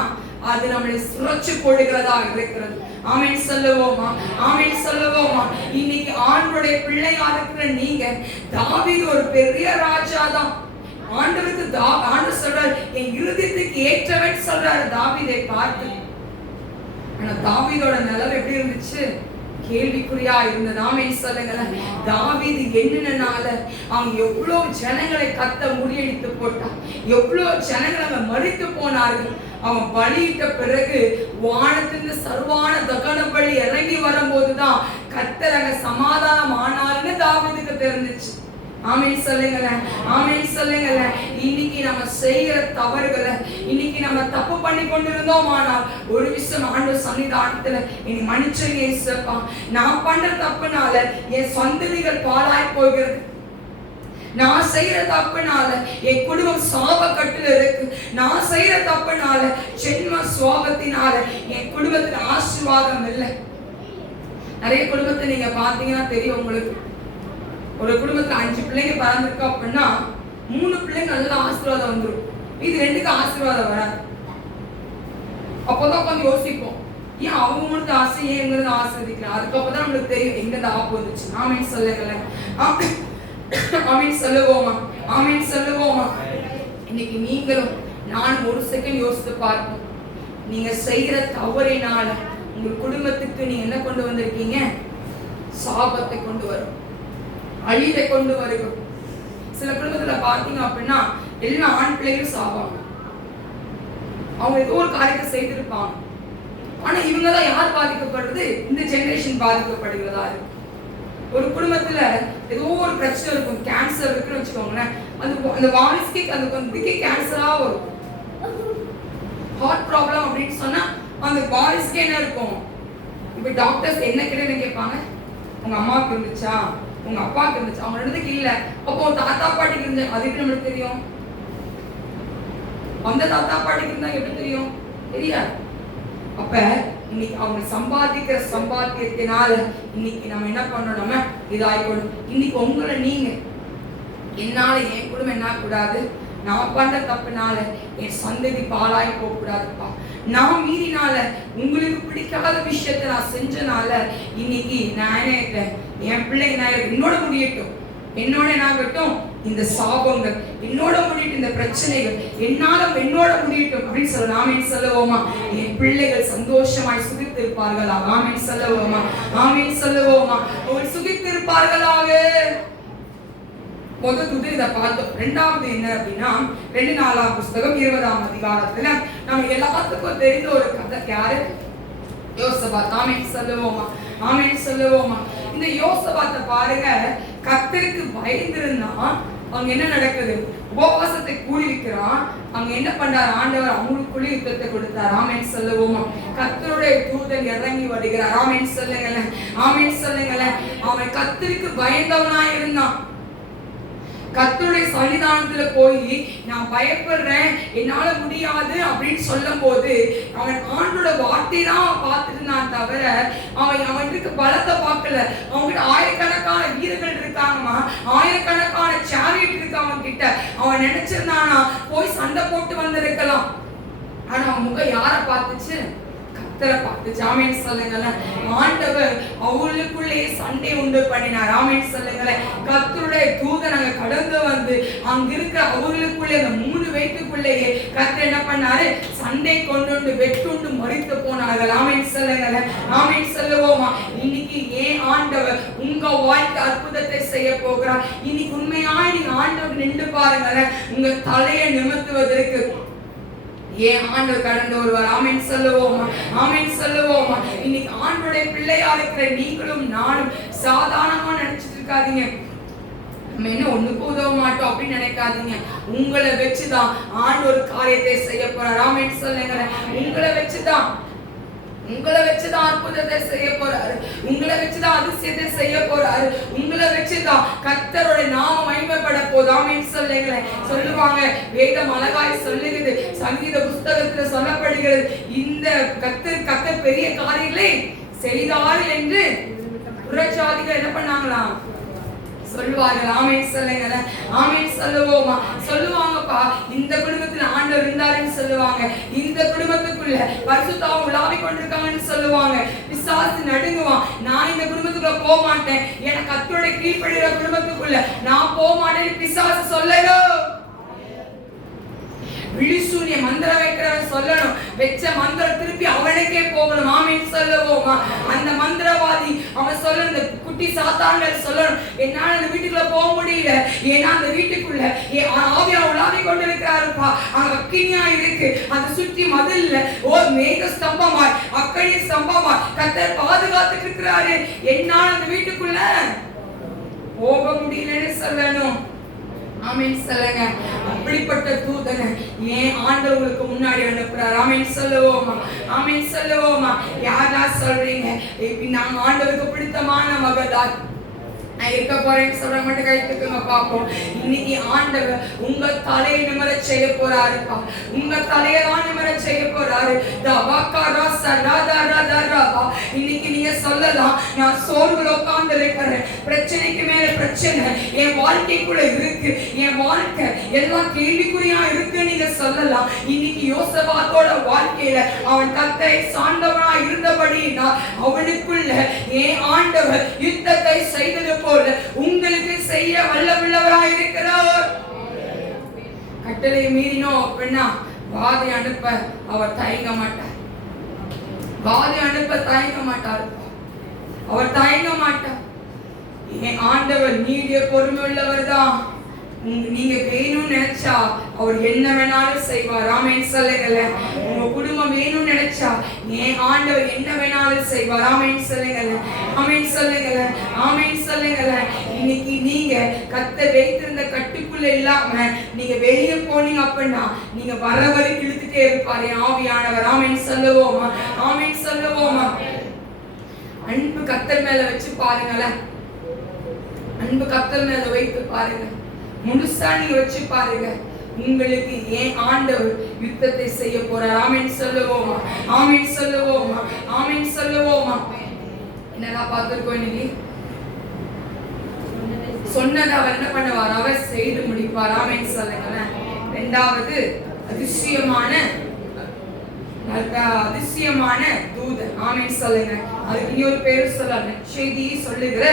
அது நம்மளை சுரச்சு போடுகிறதா இருக்கிறது. ஆமென் சொல்லுவோமா, ஆமென் சொல்லுவோமா. இன்னைக்கு ஆண்டவருடைய பிள்ளையா இருக்கிற நீங்க, தாவீது ஒரு பெரிய ராஜா தான். ஆண்டவருக்கு ஆண்டவர் சொல்றாரு, என் இருதயத்துக்கு ஏற்றவன் சொல்றாரு தாவீதை பார்த்து. ஆனா தாவீதோட நிலைமை எப்படி இருந்துச்சு, கேள்விக்குறியா இருந்தது. ஆமென் சொல்லுங்களேன். தாவீது என்னன்னால அவங்க எவ்வளவு ஜனங்களை கத்த முறியடித்து போட்டான், எவ்வளவு ஜனங்களை அவன் மறித்து போனார்கள். அவன் பலியிட்ட பிறகு வானத்திலிருந்து சர்வான தகன பலி இறங்கி வரும்போதுதான் கர்த்தர் அங்க சமாதானம் ஆனாருன்னு தாவீதுக்கு தெரிஞ்சிச்சு. ஆமென் சொல்லுங்களேன், ஆமென் சொல்லுங்களேன். இன்னைக்கு நம்ம செய்யற தவறுகளை, இன்னைக்கு நம்ம தப்பு பண்ணி கொண்டிருந்தோம். ஆனால் ஒரு விஷயம் ஆண்டவர் சன்னிதானத்துல என்னை மன்னிச்சுங்க இயேசுப்பா, நான் பண்ற தப்புனால என் சந்ததிகள் பாழாய் போகிறது. நான் செய்யற தப்புனால என் குடும்பம் சாப கட்டுல இருக்கு. நான் செய்யற தப்புனால ஜென்ம சுவாபத்தினால என் குடும்பத்துக்கு ஆசீர்வாதம் இல்லை. நிறைய குடும்பத்தை நீங்க பாத்தீங்கன்னா தெரியும் உங்களுக்கு. ஒரு குடும்பத்துல 5 பிள்ளைங்க பிறந்திருக்கு அப்படின்னா 3 பிள்ளைங்க நல்ல ஆசீர்வாதம் வந்துடும், இது 2க்கு ஆசீர்வாதம் வராது. அப்பதான் கொஞ்சம் யோசிப்போம், ஏன் அவங்க மட்டும் ஆசை, ஏன் எங்கிறது ஆசீர்வதிக்கலாம். அதுக்கப்புறம் நம்மளுக்கு தெரியும் எங்க ஆப்பு வந்துச்சு. ஆமீன் சொல்லுங்கள, ஆமீன் சொல்லுவோமா, ஆமீன் சொல்லுவோமா. இன்னைக்கு நீங்களும் நான் ஒரு செகண்ட் யோசித்து பார்ப்போம். நீங்க செய்யற தவறினால உங்க குடும்பத்துக்கு நீங்க என்ன கொண்டு வந்திருக்கீங்க? சாபத்தை கொண்டு வரும், அழிவை கொண்டு வருகிறோம். சில குடும்பத்துல பாத்தீங்க அப்படின்னா எல்லா ஆண் பிள்ளைகளும் சாப்பாங்க, அவங்க ஏதோ ஒரு காரியத்தை செய்திருப்பாங்க. ஆனா இவங்கதான் யார் பாதிக்கப்படுறது? இந்த ஜெனரேஷன் பாதிக்கப்படுகிறதா இருக்கு. ஒரு குடும்பத்துல ஏதோ ஒரு பிரச்சனை இருக்கும், கேன்சர் இருக்குன்னு வச்சுக்கோங்களேன், அந்த வாரிசுக்கு அந்த குழந்தைக்கு கேன்சரா வரும். ஹார்ட் ப்ராப்ளம் அப்படின்னு சொன்னா அந்த வாரிசுக்கு என்ன இருக்கும்? இப்ப டாக்டர்ஸ் என்ன கேட்பாங்க, உங்க அம்மாவுக்கு இருந்துச்சா, உங்க அப்பாவுக்கு இருந்துச்சு, அவங்க இடத்துக்கு இல்ல, அப்போ தாத்தா பாட்டிக்கு இருந்த அது எப்படி நம்மளுக்கு தெரியும்? அந்த தாத்தா பாட்டிக்கு இருந்தா எப்படி தெரியும்? தெரியாது. அப்ப இன்னைக்கு அவங்க சம்பாதிக்கிற சம்பாத்தியத்தினால இன்னைக்கு நம்ம என்ன பண்றோம்? நம்ம இதாயிக்கணும். இன்னைக்கு உங்களை நீங்க, என்னால என் குடும்பம் என்ன கூடாது, நான் பண்ற தப்புனால என் சந்ததி பாழாய் போக கூடாதுப்பா. நான் மீறினால உங்களுக்கு பிடிக்காத விஷயத்த நான் செஞ்சனால இன்னைக்கு நான் என் பிள்ளை என்னோட முடியட்டும், என்னோட என்னாகட்டும் இந்த சாபங்கள், என்னோட முடியட்டும் இந்த பிரச்சனைகள், என்னோட முடியட்டும் அப்படின்னு சொல்ல ஆமீன் சொல்லுவோமா. என் பிள்ளைகள் சந்தோஷமாய் சுகித்திருப்பார்களா? ஆமீன் சொல்லுவோமா, ஆமீன் சொல்லுவோமா. அவர்கள் சுகித்திருப்பார்களாக. முதல் இதை பார்த்தோம். 2வது என்ன அப்படின்னா 2 நாளாம் புஸ்தகம் 20ஆம் அதிகாரத்துல நம்ம எல்லாத்துக்கும் தெரிந்த ஒரு கதை. யாரு? யோசபாத். ஆமீன் சொல்லுவோமா, ஆமீன் சொல்லுவோமா. இந்த யோசபாத்தை பாருங்க, கர்த்தருக்கு பயந்திருந்தா அங்க என்ன நடக்குது? உபவாசத்தை கூடி வைக்கிறான். அங்க என்ன பண்றார்? ஆண்டவர் அவங்களுக்குள்ளே யுத்தத்தை கொடுத்தார். ஆமீன் சொல்லுவோமா. கர்த்தருடைய தூதன் இறங்கி வருகிறார். ஆமீன் சொல்லுங்களேன், ஆமீன் சொல்லுங்களேன். அவன் கர்த்தருக்கு பயந்தவனா இருந்தான். கர்த்தருடைய சன்னிதானத்துல போய் நான் பயப்படுறேன், என்னால முடியாது அப்படின்னு சொல்லும் போது அவன் ஆண்டோட வார்த்தை தான் பார்த்துட்டு நான் தவிர அவனுக்கு பலத்தை பார்க்கல. அவன்கிட்ட ஆயிரக்கணக்கான வீரர்கள் இருக்காங்கம்மா, ஆயிரக்கணக்கான சேரியட் இருக்கு அவன் கிட்ட. அவன் நினைச்சிருந்தானா போய் சண்டை போட்டு வந்திருக்கலாம். ஆனா அவன் முகம் யார பார்த்துச்சு? பார்த்துச்சு. ஆமீன் சொல்லுங்களேன். ஆண்டவர் அவங்களுக்குள்ளே சண்டை உண்டு பண்ணினார். ஆமீன் சொல்லுங்களேன். கர்த்தருடைய தூதன் அங்க கடந்து வந்து அங்க இருக்கிற அவங்களுக்குள்ளே அந்த 3 வயிற்றுக்குள்ளேயே கர்த்தர் என்ன பண்ணாரு? சண்டை கொண்டு வெட்டுண்டு மறித்து போனார்கள். ஆமீன் சொல்லுங்களேன், ஆமீன் சொல்லுவோமா. இன்னைக்கு ஏன் ஆண்டவர் உங்க வாழ்க்கை அற்புதத்தை செய்ய போகிறார். இன்னைக்கு உண்மையாய் நீங்க ஆண்டவர் நின்று பாருங்களேன், உங்க தலையை நிமித்துவதற்கு ஏன் ஆண்டவர் கடந்து வருவார். ஆமீன் சொல்லுவோமா, ஆமீன் சொல்லுவோமா. இன்னைக்கு ஆண்டவருடைய பிள்ளையா இருக்கிற நீங்களும் நானும் சாதாரணமா நினைச்சிட்டு இருக்காதீங்க, நம்ம என்ன ஒண்ணுக்கு உதவ மாட்டோம் அப்படின்னு நினைக்காதீங்க. உங்களை வச்சுதான் ஆண்டவர் ஒரு காரியத்தை செய்ய போறார். ஆமீன் சொல்லுங்க. உங்களை வச்சுதான் அற்புதத்தை செய்ய போறாரு, உங்களை வச்சுதான் அதிசயத்தை செய்ய போறாரு, உங்களை வச்சுதான் கர்த்தரோட நாமம் மகிமைப்பட போகுது. ஆமீன் சொல்லுங்க. சொல்லுவாங்க, வேதம் அழகாய் சொல்லுகிறது, சங்கீத புஸ்தகத்துல சொல்லப்படுகிறது, இந்த கர்த்தர் பெரிய காரியங்களை செய்தார் என்று புறஜாதிகள் என்ன பண்ணாங்களாம் சொல்லுவார்கள். ஆமீன் சொல்லுங்க, ஆமீன் சொல்லுவோமா. சொல்லுவாங்கப்பா, இந்த குடும்பத்துல ஆண்டவர் இருந்தாருன்னு சொல்லுவாங்க, இந்த குடும்பத்துக்குள்ள பரிசுத்தாவும் உலாவி கொண்டிருக்காங்கன்னு சொல்லுவாங்க. பிசாசு நடுங்குவான், நான் இந்த குடும்பத்துக்குள்ள போக மாட்டேன், எனக்கு கர்த்தருடைய கீழ்ப்படுகிற குடும்பத்துக்குள்ள நான் போக மாட்டேன்னு பிசாசு சொல்லணும். விழிசூனிய மந்திரம் வைக்கிறவன் சொல்லணும், வெச்ச மந்திரம் திருப்பி அவனுக்கே போகணும். ஆமீன் சொல்லுவோமா. அந்த மந்திரவாதி அவன் சொல்லணும், இந்த குட்டி சாத்தான்கள் சொல்லணும், என்னால அந்த வீட்டுக்குள்ள போக முடியல, ஏன்னா அந்த வீட்டுக்குள்ள ஆவியா உலாவி கொண்டு இருக்கிறாருப்பா, அங்க அக்கினியா இருக்கு, அது சுற்றி மதில்ல ஓ மேக ஸ்தம்பமாய் அக்கனி ஸ்தம்பமாய் கர்த்தர் பாதுகாத்துட்டு இருக்கிறாரு, என்னால அந்த வீட்டுக்குள்ள போக முடியலன்னு சொல்லணும். ஆமீன் சொல்லுங்க. அப்படிப்பட்ட தூதனை ஏன் ஆண்டவங்களுக்கு முன்னாடி அனுப்புறார். ஆமீன் சொல்லுவோமா, ஆமீன் சொல்லுவோமா. யாரா சொல்றீங்க நாங்க ஆண்டவருக்கு பிடித்தமான மகதான், நான் இருக்க போறேன்னு சொல்ற மட்டும் கை தூக்குங்க பாப்போம். இன்னைக்கு ஆண்டவர் உங்க தலையை நிமிர செய்ய போறாருப்பா. உங்க தலையெல்லாம் நிமிர செய்ய போறாரு. இன்னைக்கு நீங்க சொல்லலாம், நான் சோர்வுல உட்கார்ந்து இருக்கிறேன், பிரச்சனைக்கு மேல பிரச்சனை என் வாழ்க்கைக்குள்ள இருக்கு, என் வாழ்க்கை எல்லாம் கேள்விக்குறியா இருக்கு நீங்க சொல்லலாம். இன்னைக்கு யோசபாத்தோட வாழ்க்கையில அவன் கர்த்தரை சார்ந்தவனா இருந்தபடினா அவனுக்குள்ள என் ஆண்டவர் யுத்தத்தை செய்தது போல உங்களுக்கு செய்ய வல்லமுள்ளவராய் இருக்கிறார். கட்டளை மீறினோம் அப்படின்னா வாதை அனுப்ப அவர் தயங்க மாட்டார். வாதை அனுப்ப தயங்க மாட்டார். அவர் தயங்க மாட்டார். என் ஆண்டவர் நீடிய பொறுமை உள்ளவர் தான். நீங்க வேணும்னு நினைச்சா அவர் என்ன வேணாலும் செய்வார். ஆமென் சொல்லுங்களேன். உங்க குடும்பம் வேணும்னு நினைச்சா என் ஆண்டவர் என்ன வேணாலும் செய்வார். ஆமென் சொல்லுங்களேன். ஆமென் சொல்லுங்களேன். ஆமென் சொல்லுங்களேன். இன்னைக்கு நீங்க கர்த்தர் வைத்திருந்த கட்டுக்குள்ள இல்லாம நீங்க வெளியே போனீங்க அப்படின்னா நீங்க வர வரைக்கும் இழுத்துட்டே இருப்பாரு ஆவியானவர். ஆமென் சொல்லுவோமா? ஆமென் சொல்லுவோமா? அன்பு கர்த்தர் மேல வச்சு பாருங்களேன். அன்பு கர்த்தர் மேல வைத்து பாருங்க. முழுசா நீங்க வச்சு பாருங்க. உங்களுக்கு ஏன் ஆண்டவர் யுத்தத்தை செய்ய போறார். ஆமென் சொல்லுவோமா? ஆமென் சொல்லுவோமா? ஆமென் சொல்லுவோமா? என்னதான் பார்த்திருக்கோம் இன்னைக்கு. சொன்னதை அவர் என்ன பண்ணுவார்? அவர் செய்து முடிப்பார். ஆமென் சொல்லுங்களேன். இரண்டாவது அதிசயமான தூதன். ஆமென் சொல்லுங்க. அதுக்கு இன்னொரு பேரு சொல்லலாம், செய்தியை சொல்லுகிற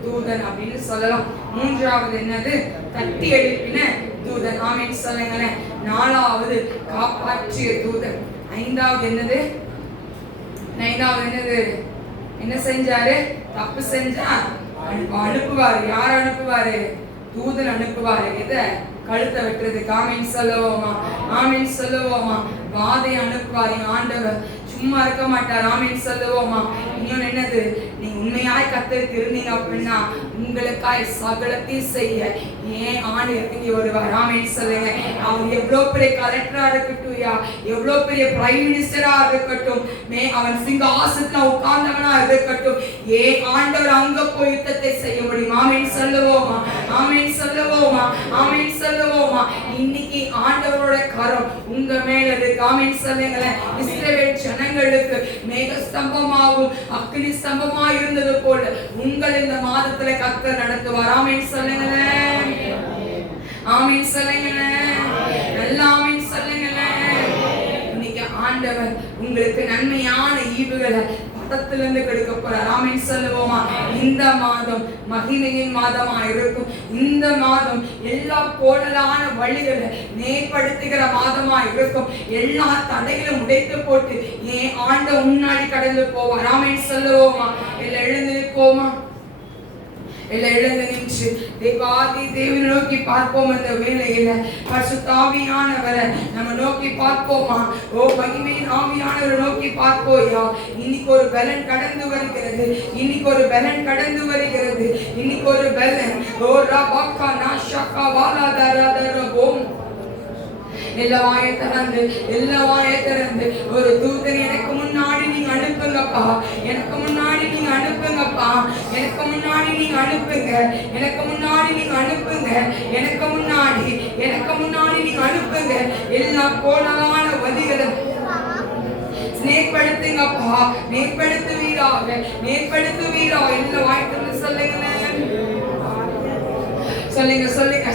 தூதன் அப்படின்னு சொல்லலாம். மூன்றாவது என்னது? தட்டி எழுப்பின தூதன். ஆமென் சொல்லுங்களேன். நாலாவது காப்பாற்றிய தூதன். ஐந்தாவது என்னது? என்ன செஞ்சாரு? தப்பு செஞ்சா அனுப்புவாரு. யார் அனுப்புவாரு? தூதன் அனுப்புவாரு. எதை? கழுத்தை வெட்டுறதுக்கு. ஆமென் சொல்லுவோமா? ஆமென் சொல்லுவோமா? வாதை அனுப்புவாரு ஆண்டவர். சும்மா இருக்க மாட்டார். ஆமென் சொல்லுவோமா? இன்னொன்னு என்னது? நீங்க உண்மையாய் கர்த்தருக்கு இருந்தீங்க அப்படின்னா உங்களுக்காய் சகலத்தையும் செய்ய ஏன் ஆண்டு இறங்கி வருவார். ஆமென் சொல்லுங்க. அவன் எவ்வளவு பெரிய கலெக்டரா இருக்கட்டும்யா, எவ்வளவு பெரிய பிரைம் மினிஸ்டரா இருக்கட்டும், அவன் சிங்காசனத்துல உட்கார்ந்தவனா இருக்கட்டும், ஏன் ஆண்டவர் அங்க போய் யுத்தத்தை செய்ய முடியும். ஆமென் சொல்லுவோமா? ஆமென் சொல்லுவோமா? ஆமென் சொல்லுவோமா? இன்னைக்கு ஆண்டவரோட கரம் உங்க மேல இருக்கு. ஆமென் சொல்லுங்களேன். இஸ்ரவேல் ஜனங்களுக்கு மேக ஸ்தம்பமாகவும் அக்னி ஸ்தம்பமா இருந்தது போல உங்கள் இந்த மாதத்துல கர்த்தர் நடத்துவார். ஆமென் சொல்லுங்களேன். ஆமென் சொல்லுங்களேன். நல்ல ஆமென் சொல்லுங்களேன். இன்னைக்கு ஆண்டவர் உங்களுக்கு நன்மையான ஈவுகளை பட்டத்திலிருந்து கொடுக்க போறார். ஆமென் சொல்லுவோமா? இந்த மாதம் மகிமையின் மாதமா இருக்கும். இந்த மாதம் எல்லா கோணலான வழிகளை நேர்படுத்துகிற மாதமா இருக்கும். எல்லா தடைகளும் உடைத்து போட்டு ஏன் ஆண்ட முன்னாடி கடந்து போவார். ஆமென் சொல்லுவோமா? இல்ல எழுந்து நிற்போமா? எழுந்து நின்று தேவாதி தேவனை நோக்கி பார்ப்போம். அந்த வேளையில பரிசுத்த ஆவியானவரை நம்ம நோக்கி பார்ப்போமா? ஓ மகிமையின் ஆவியானவரை நோக்கி பார்ப்போயா. இன்னைக்கு ஒரு பலன் கடந்து வருகிறது. இன்னைக்கு ஒரு பலன் கடந்து வருகிறது. இன்னைக்கு ஒரு பலன். ஓ ரபாக்கா நாஷக்கா வாலாதரதரபோம். எல்லா வாயை திறந்து ஒரு தூதன் எனக்கு முன்னாடி நீங்க அனுப்புங்கப்பா. எனக்கு முன்னாடி நீங்க அனுப்புங்கப்பா. எனக்கு முன்னாடி நீங்க அனுப்புங்க. எனக்கு முன்னாடி நீங்க அனுப்புங்க. எனக்கு முன்னாடி நீங்க அனுப்புங்க. எல்லா கோணலான வழிகளும் நேர்படுத்துங்கப்பா. நேர்படுத்துவீராக. எல்லா வாயை திறந்து சொல்லுங்களேன்.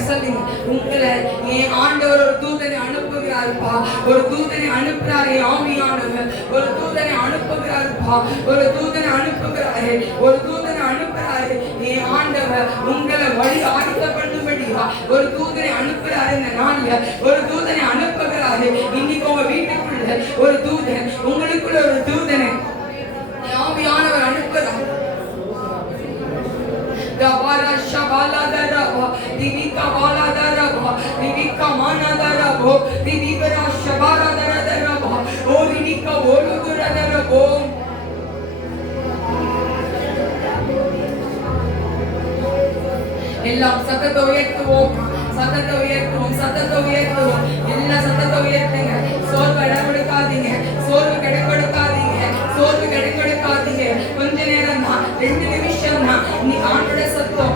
சொல்லுங்க. உங்களை என் ஆண்டவர் ஒரு தூதனை அனுப்புகிறாருப்பா. ஒரு தூதனை அனுப்புறாரு ஆவியானவர். ஒரு தூதனை அனுப்புகிறாருப்பா. ஒரு தூதனை அனுப்புறாரு என் ஆண்டவர். உங்களை வழி ஆயத்த பண்ணும்படியா ஒரு தூதனை அனுப்புறாரு. இந்த நாள்ல ஒரு தூதனை அனுப்புகிறாரு. இன்னைக்கு உங்க வீட்டுக்குள்ள ஒரு தூதன், உங்களுக்குள்ள ஒரு தூதனை ஆவியானவர் அனுப்புறாரு. Dabara shabala darabo, divika bala darabo, divika mana darabo, divika shabara darabo, o divika bolu darabo. எல்லாம் சத்தத்தை உயர்த்துவோம். எல்லாம் சத்தத்தை உயர்த்துங்க. சோர்வு இடம் கொடுக்காதீங்க. கொஞ்ச நேரம் தான், 2 நிமிஷம் தான். இன்னைக்கு ஆண்டோட சத்தம்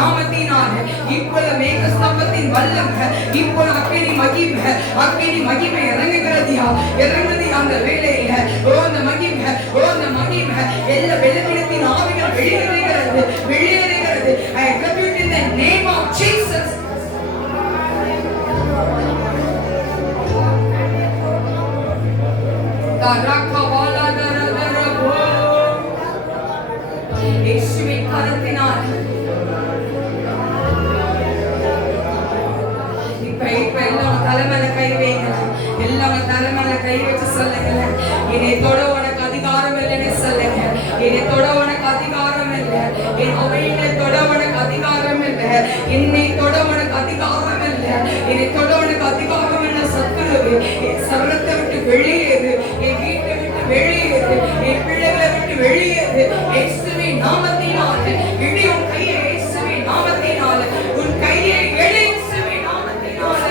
நாமத்தினால இப்பொழுது மேக ஸ்தம்பத்தின் வல்லமை, இப்பொழுது அக்கினி மகிமை இறங்குகிறதியா அந்த வேலையில. ஓ அந்த மகிமை, ஓ அந்த மகிமை எல்லா வெள்ளத்தின் ஆவிகள் வெளியேறுகிறது. I rebuke in the name of Jesus. இயேசுவின் கரத்தினால் இப்ப எல்லாம் தலைமையில கை வைக்கலாம். எல்லாம் தலைமையில கை வச்சு சொல்லுங்க, என்னை தொட உனக்கு அதிகாரம் இல்லைன்னு சொல்லுங்க. என்னை தொட உனக்கு அதிகாரம் இல்லை. என் அவையினை தொட உனக்கு அதிகாரம் இல்லை. என்னை தொட உனக்கு அதிகாரம் இல்லை. என்னை தொட உனக்கு அதிகாரம் இல்லை. சத்துருவு என் சரத்தை விட்டு வெளியேறு, என் வீட்டை விட்டு வெளியேறு, என் பிள்ளைகளை விட்டு வெளியேறு. இயேசுவின் நாமத்தினால இடி உன் கையை, இயேசுவின் நாமத்தினால உன் கையை எடு, இயேசுவின் நாமத்தினால.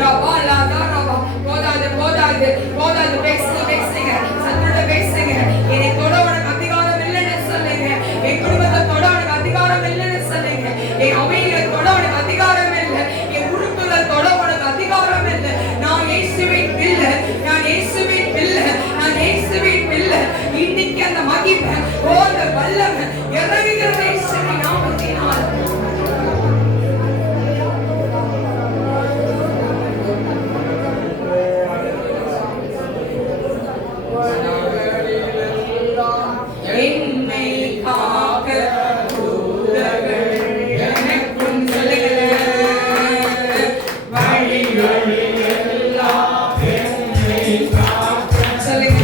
ரபாலா ரபா போதாது பேசுங்க, சத்துருட பேசுங்க. என்னை தொட உனக்கு அதிகாரம் இல்லைன்னு சொல்லுங்க. என் குடும்பத்தை தொட உனக்கு அதிகாரம் இல்லைன்னு சொல்லுங்க. என் அவைகளை தொட உனக்கு அதிகாரம் இல்லை. என் உறுப்புகளை தொட உனக்கு அதிகாரம் இல்லை. நான் இயேசுவின் பிள்ளை, நான் இயேசுவின் பிள்ளை, நான் இயேசுவின் பிள்ளை. இன்னைக்கு அந்த மகிமை, ஓ அந்த வல்லமை இறங்குகிறது இயேசுவின் நாமத்தினால. என்னை காக்க தூதர்கள் எனக்கும் சொல்லுங்க, வழிகளில் எல்லாம் என்னை காக்க சொல்லுங்க.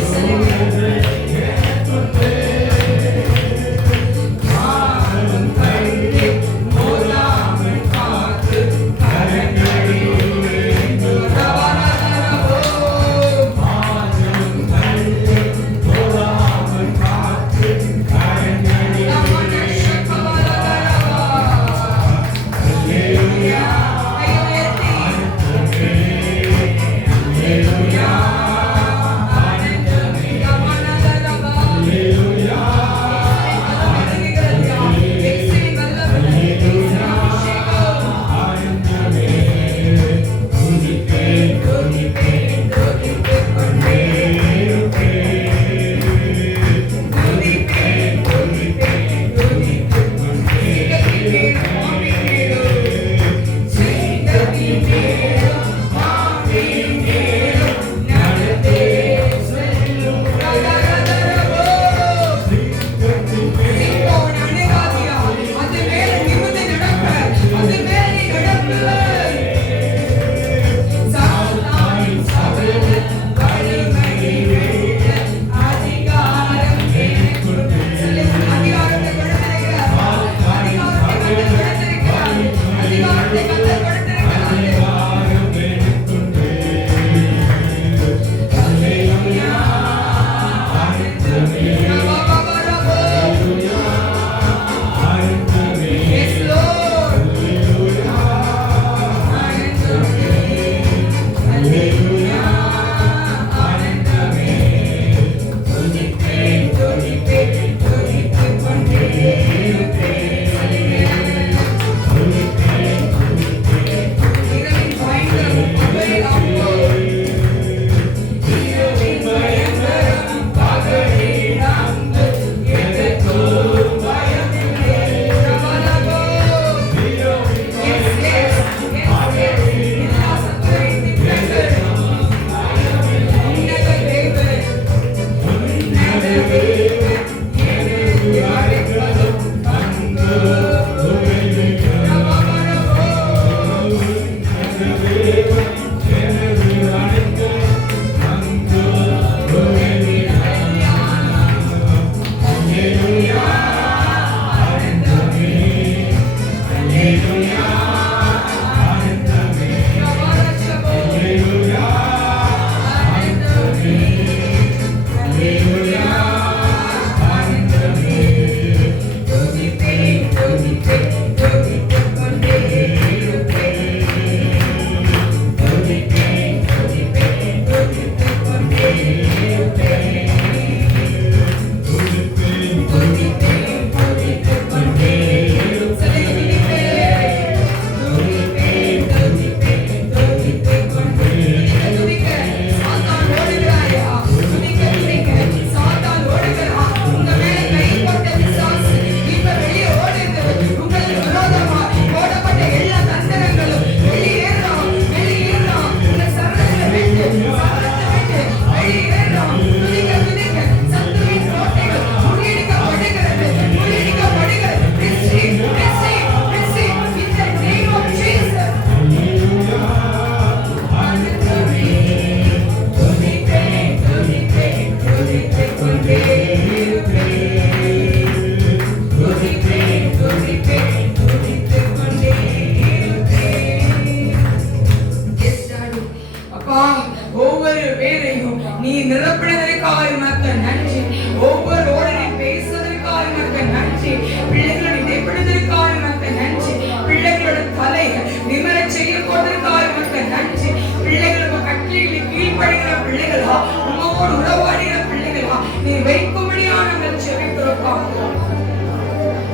கொடுத்திருக்காய் உனக்கு நன்றி. பிள்ளைகள் உங்க கட்டளைகளுக்கு கீழ்ப்படுகிற பிள்ளைகளா, உங்களோடு உறவாடுகிற பிள்ளைகளா நீ வைக்கும்படியா நாங்கள் செபிக்கிறோம்ப்பா.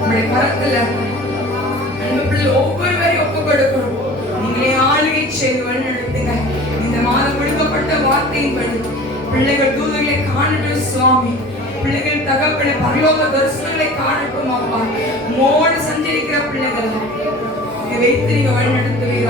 உங்களுடைய கரத்துல அன்பு பிள்ளை ஒவ்வொருவரையும் ஒப்பு கொடுக்கிறோம். நீங்களே ஆளுகை செய்து வழிநடத்துங்க. இந்த மாதம் கொடுக்கப்பட்ட வார்த்தையின்படி பிள்ளைகள் தூதர்களை காணட்டும் சுவாமி. பிள்ளைகள் தகப்பனை பரலோக தரிசனங்களை காணட்டும் அப்பா. மோடு சஞ்சரிக்கிற பிள்ளைகள் வைத்து நீங்க வழிநடத்துவீங்க.